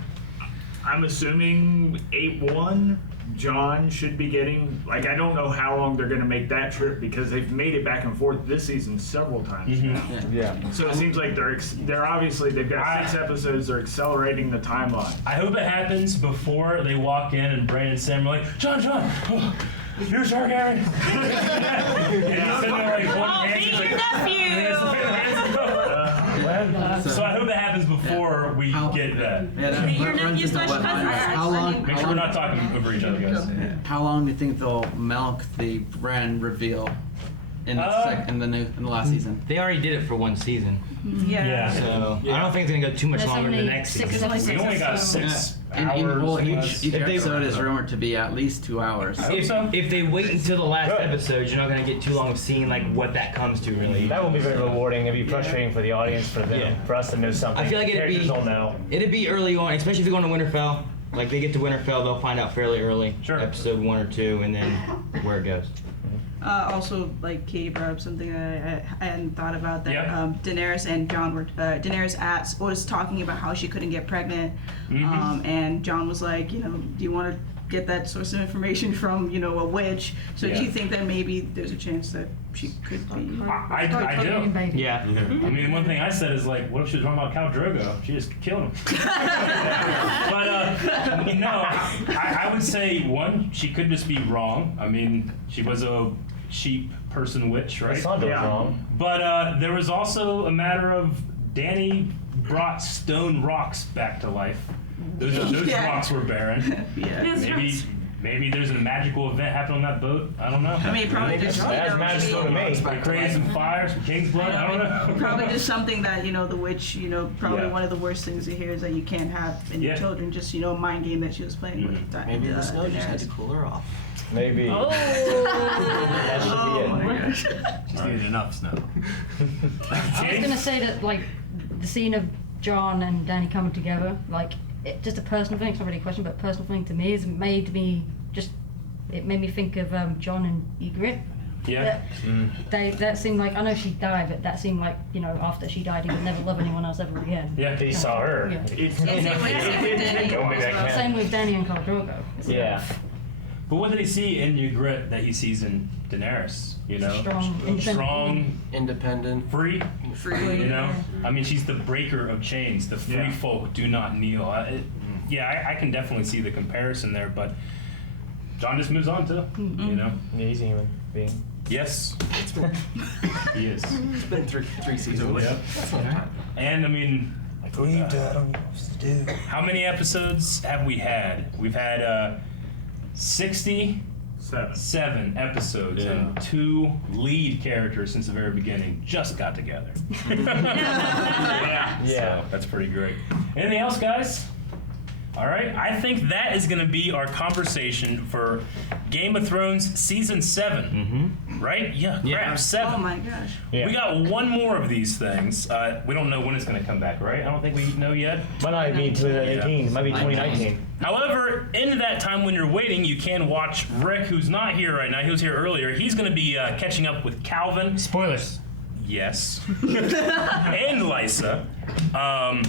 I'm assuming 8-1. John should be getting, like, I don't know how long they're going to make that trip because they've made it back and forth this season several times now. Yeah. So it seems like they're obviously, they've got 6 episodes, they're accelerating the timeline. I hope it happens before they walk in and Bran and Sam are like, John, oh, you're Targaryen. And he's sitting there like, Oh, meet your nephew! So I hope it happens before we get that. Yeah, Your nephew's slash cousin. How long? Make sure we're not talking over each other, guys. How long do you think they'll milk the Bran reveal in the in the last season? They already did it for one season. Yeah. So I don't think it's gonna go too much There's longer than the only next 6 season. episodes. We only got 6 hours. Well, each If they- episode is rumored to be at least 2 hours. If they wait until the last episode, you're not gonna get too long of seeing like what that comes to really. That will be very rewarding. It'd be frustrating for the audience, for them, for us to know something. I feel like Characters don't know. it'd be early on, especially if they're going to Winterfell. Like they get to Winterfell, they'll find out fairly early. Sure. Episode 1 or 2, and then where it goes. Also, like Katie brought up something I hadn't thought about, that Yeah. Daenerys and Jon were, Daenerys was talking about how she couldn't get pregnant, and Jon was like, do you want to get that source of information from, a witch? So do you think that maybe there's a chance that she could be? I do. Yeah. I mean, one thing I said is like, what if she was talking about Khal Drogo? She just killed him. But no, I would say one, she could just be wrong. I mean, she was a sheep person witch, right? Sandra was wrong. But there was also a matter of Dany brought stone rocks back to life. Those rocks were barren. Maybe there's a magical event happening on that boat. I don't know. I mean, probably just create some fire, some king's blood. I don't know. Probably just something that the witch. Probably one of the worst things to hear is that you can't have any children. Just a mind game that she was playing with. Maybe the snow just had to cool her off. Maybe. Oh. That should be it. She's needed enough snow. I was gonna say that like the scene of John and Dany coming together, like just a personal thing. It's not really a question, but a personal thing to me is it made me think of John and Ygritte. Yeah. That seemed like, I know she died, but that seemed like after she died, he would never love anyone else ever again. Yeah, he saw her. Yeah. Yeah. Same with Dany and Khal Drogo. Yeah. But what did he see in Ygritte that he sees in Daenerys? Strong, independent, free. I mean, she's the breaker of chains. The free folk do not kneel. I can definitely see the comparison there. But John just moves on too. Yeah, he's a human being. Yes, he is. It's been three seasons. Yep. That's not time. And I mean, I grieved. I don't know what to do. How many episodes have we had? We've had 67 episodes, and 2 lead characters since the very beginning just got together. Yeah. So that's pretty great. Anything else, guys? All right, I think that is going to be our conversation for Game of Thrones Season 7. Right? Yeah, crap, 7. Oh my gosh. Yeah. We got one more of these things. We don't know when it's going to come back, right? I don't think we know yet. Might not be 2018. Might be 2019. However, in that time when you're waiting, you can watch Rick, who's not here right now. He was here earlier. He's going to be catching up with Cavlin. Spoilers. Yes. And Lysa.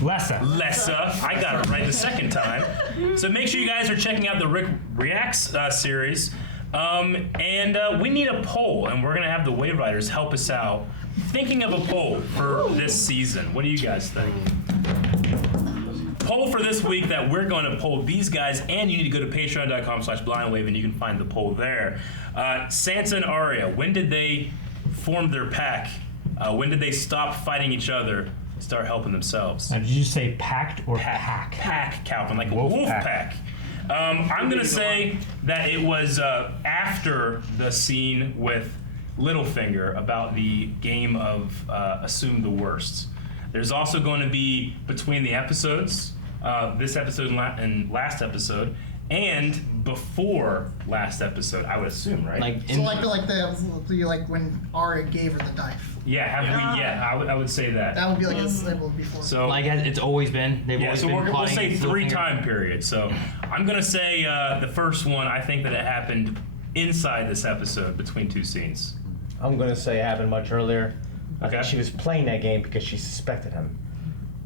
Lessa. I got it right the second time. So make sure you guys are checking out the Rick Reacts series. And we need a poll, and we're going to have the Wave Riders help us out thinking of a poll for this season. What do you guys think? Poll for this week that we're going to poll these guys, and you need to go to patreon.com/blindwave, and you can find the poll there. Sansa and Arya, when did they form their pack? When did they stop fighting each other, start helping themselves? Now, did you say packed or pack? Pack, Calvin, like a wolf pack. I'm going to say that it was after the scene with Littlefinger about the game of Assume the Worst. There's also going to be between the episodes, this episode and last episode, and before last episode, I would assume, right? Like when Arya gave her the knife. Yeah, I would say that. That would be like a symbol before. So like it's always been. We'll say 3 time periods. So I'm gonna say the first one. I think that it happened inside this episode between 2 scenes. I'm gonna say it happened much earlier. I think she was playing that game because she suspected him.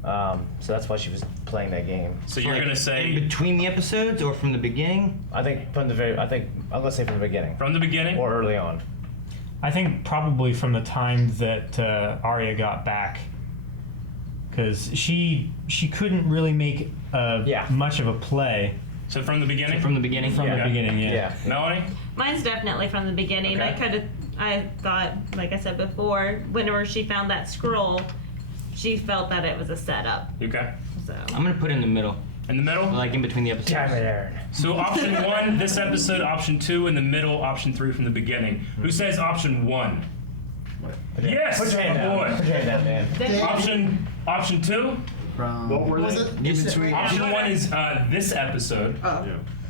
So that's why she was playing that game. So you're gonna say in between the episodes or from the beginning? I think from the very. I'm gonna say from the beginning. From the beginning or early on. I think probably from the time that Arya got back, because she couldn't really make much of a play. So from the beginning. From the beginning. From the beginning, yeah. Melanie. Mine's definitely from the beginning. Okay. I thought, like I said before, whenever she found that scroll, she felt that it was a setup. Okay. So I'm gonna put it in the middle. In the middle? Like in between the episodes. Damn it, Aaron. So option 1, this episode. Option 2 in the middle. Option 3 from the beginning. Who says option 1? Yes. Put your hand down. Boy. Put your hand down, man. Option 2. What were they? Option 1 is this episode.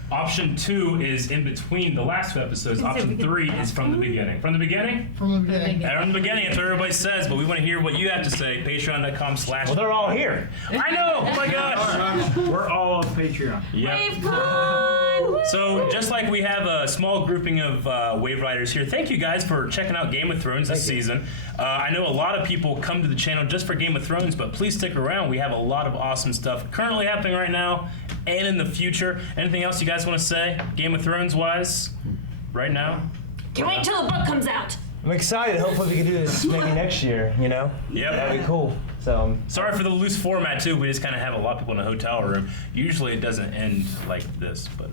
Option 2 is in between the last 2 episodes. Option 3 is from the beginning. From the beginning? From the beginning. From the beginning, that's what everybody says, but we want to hear what you have to say. Patreon.com/. Well, they're all here. I know! Oh my gosh! We're all on Patreon. Yep. So, just like we have a small grouping of Wave Riders here, thank you guys for checking out Game of Thrones this season. I know a lot of people come to the channel just for Game of Thrones, but please stick around. We have a lot of awesome stuff currently happening right now and in the future. Anything else you guys want to say, Game of Thrones wise, right now? Can't wait till the book comes out. I'm excited. Hopefully we can do this maybe next year, you know? Yep. That'd be cool. So sorry for the loose format too. We just kind of have a lot of people in a hotel room. Usually it doesn't end like this, but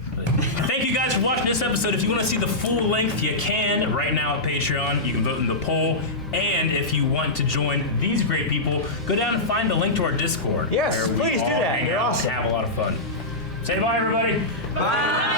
thank you guys for watching this episode. If you want to see the full length, you can right now at Patreon. You can vote in the poll, and if you want to join these great people, go down and find the link to our Discord. Yes, where we please do all that. hang You're out awesome. and have a lot of fun. Say bye, everybody. Bye.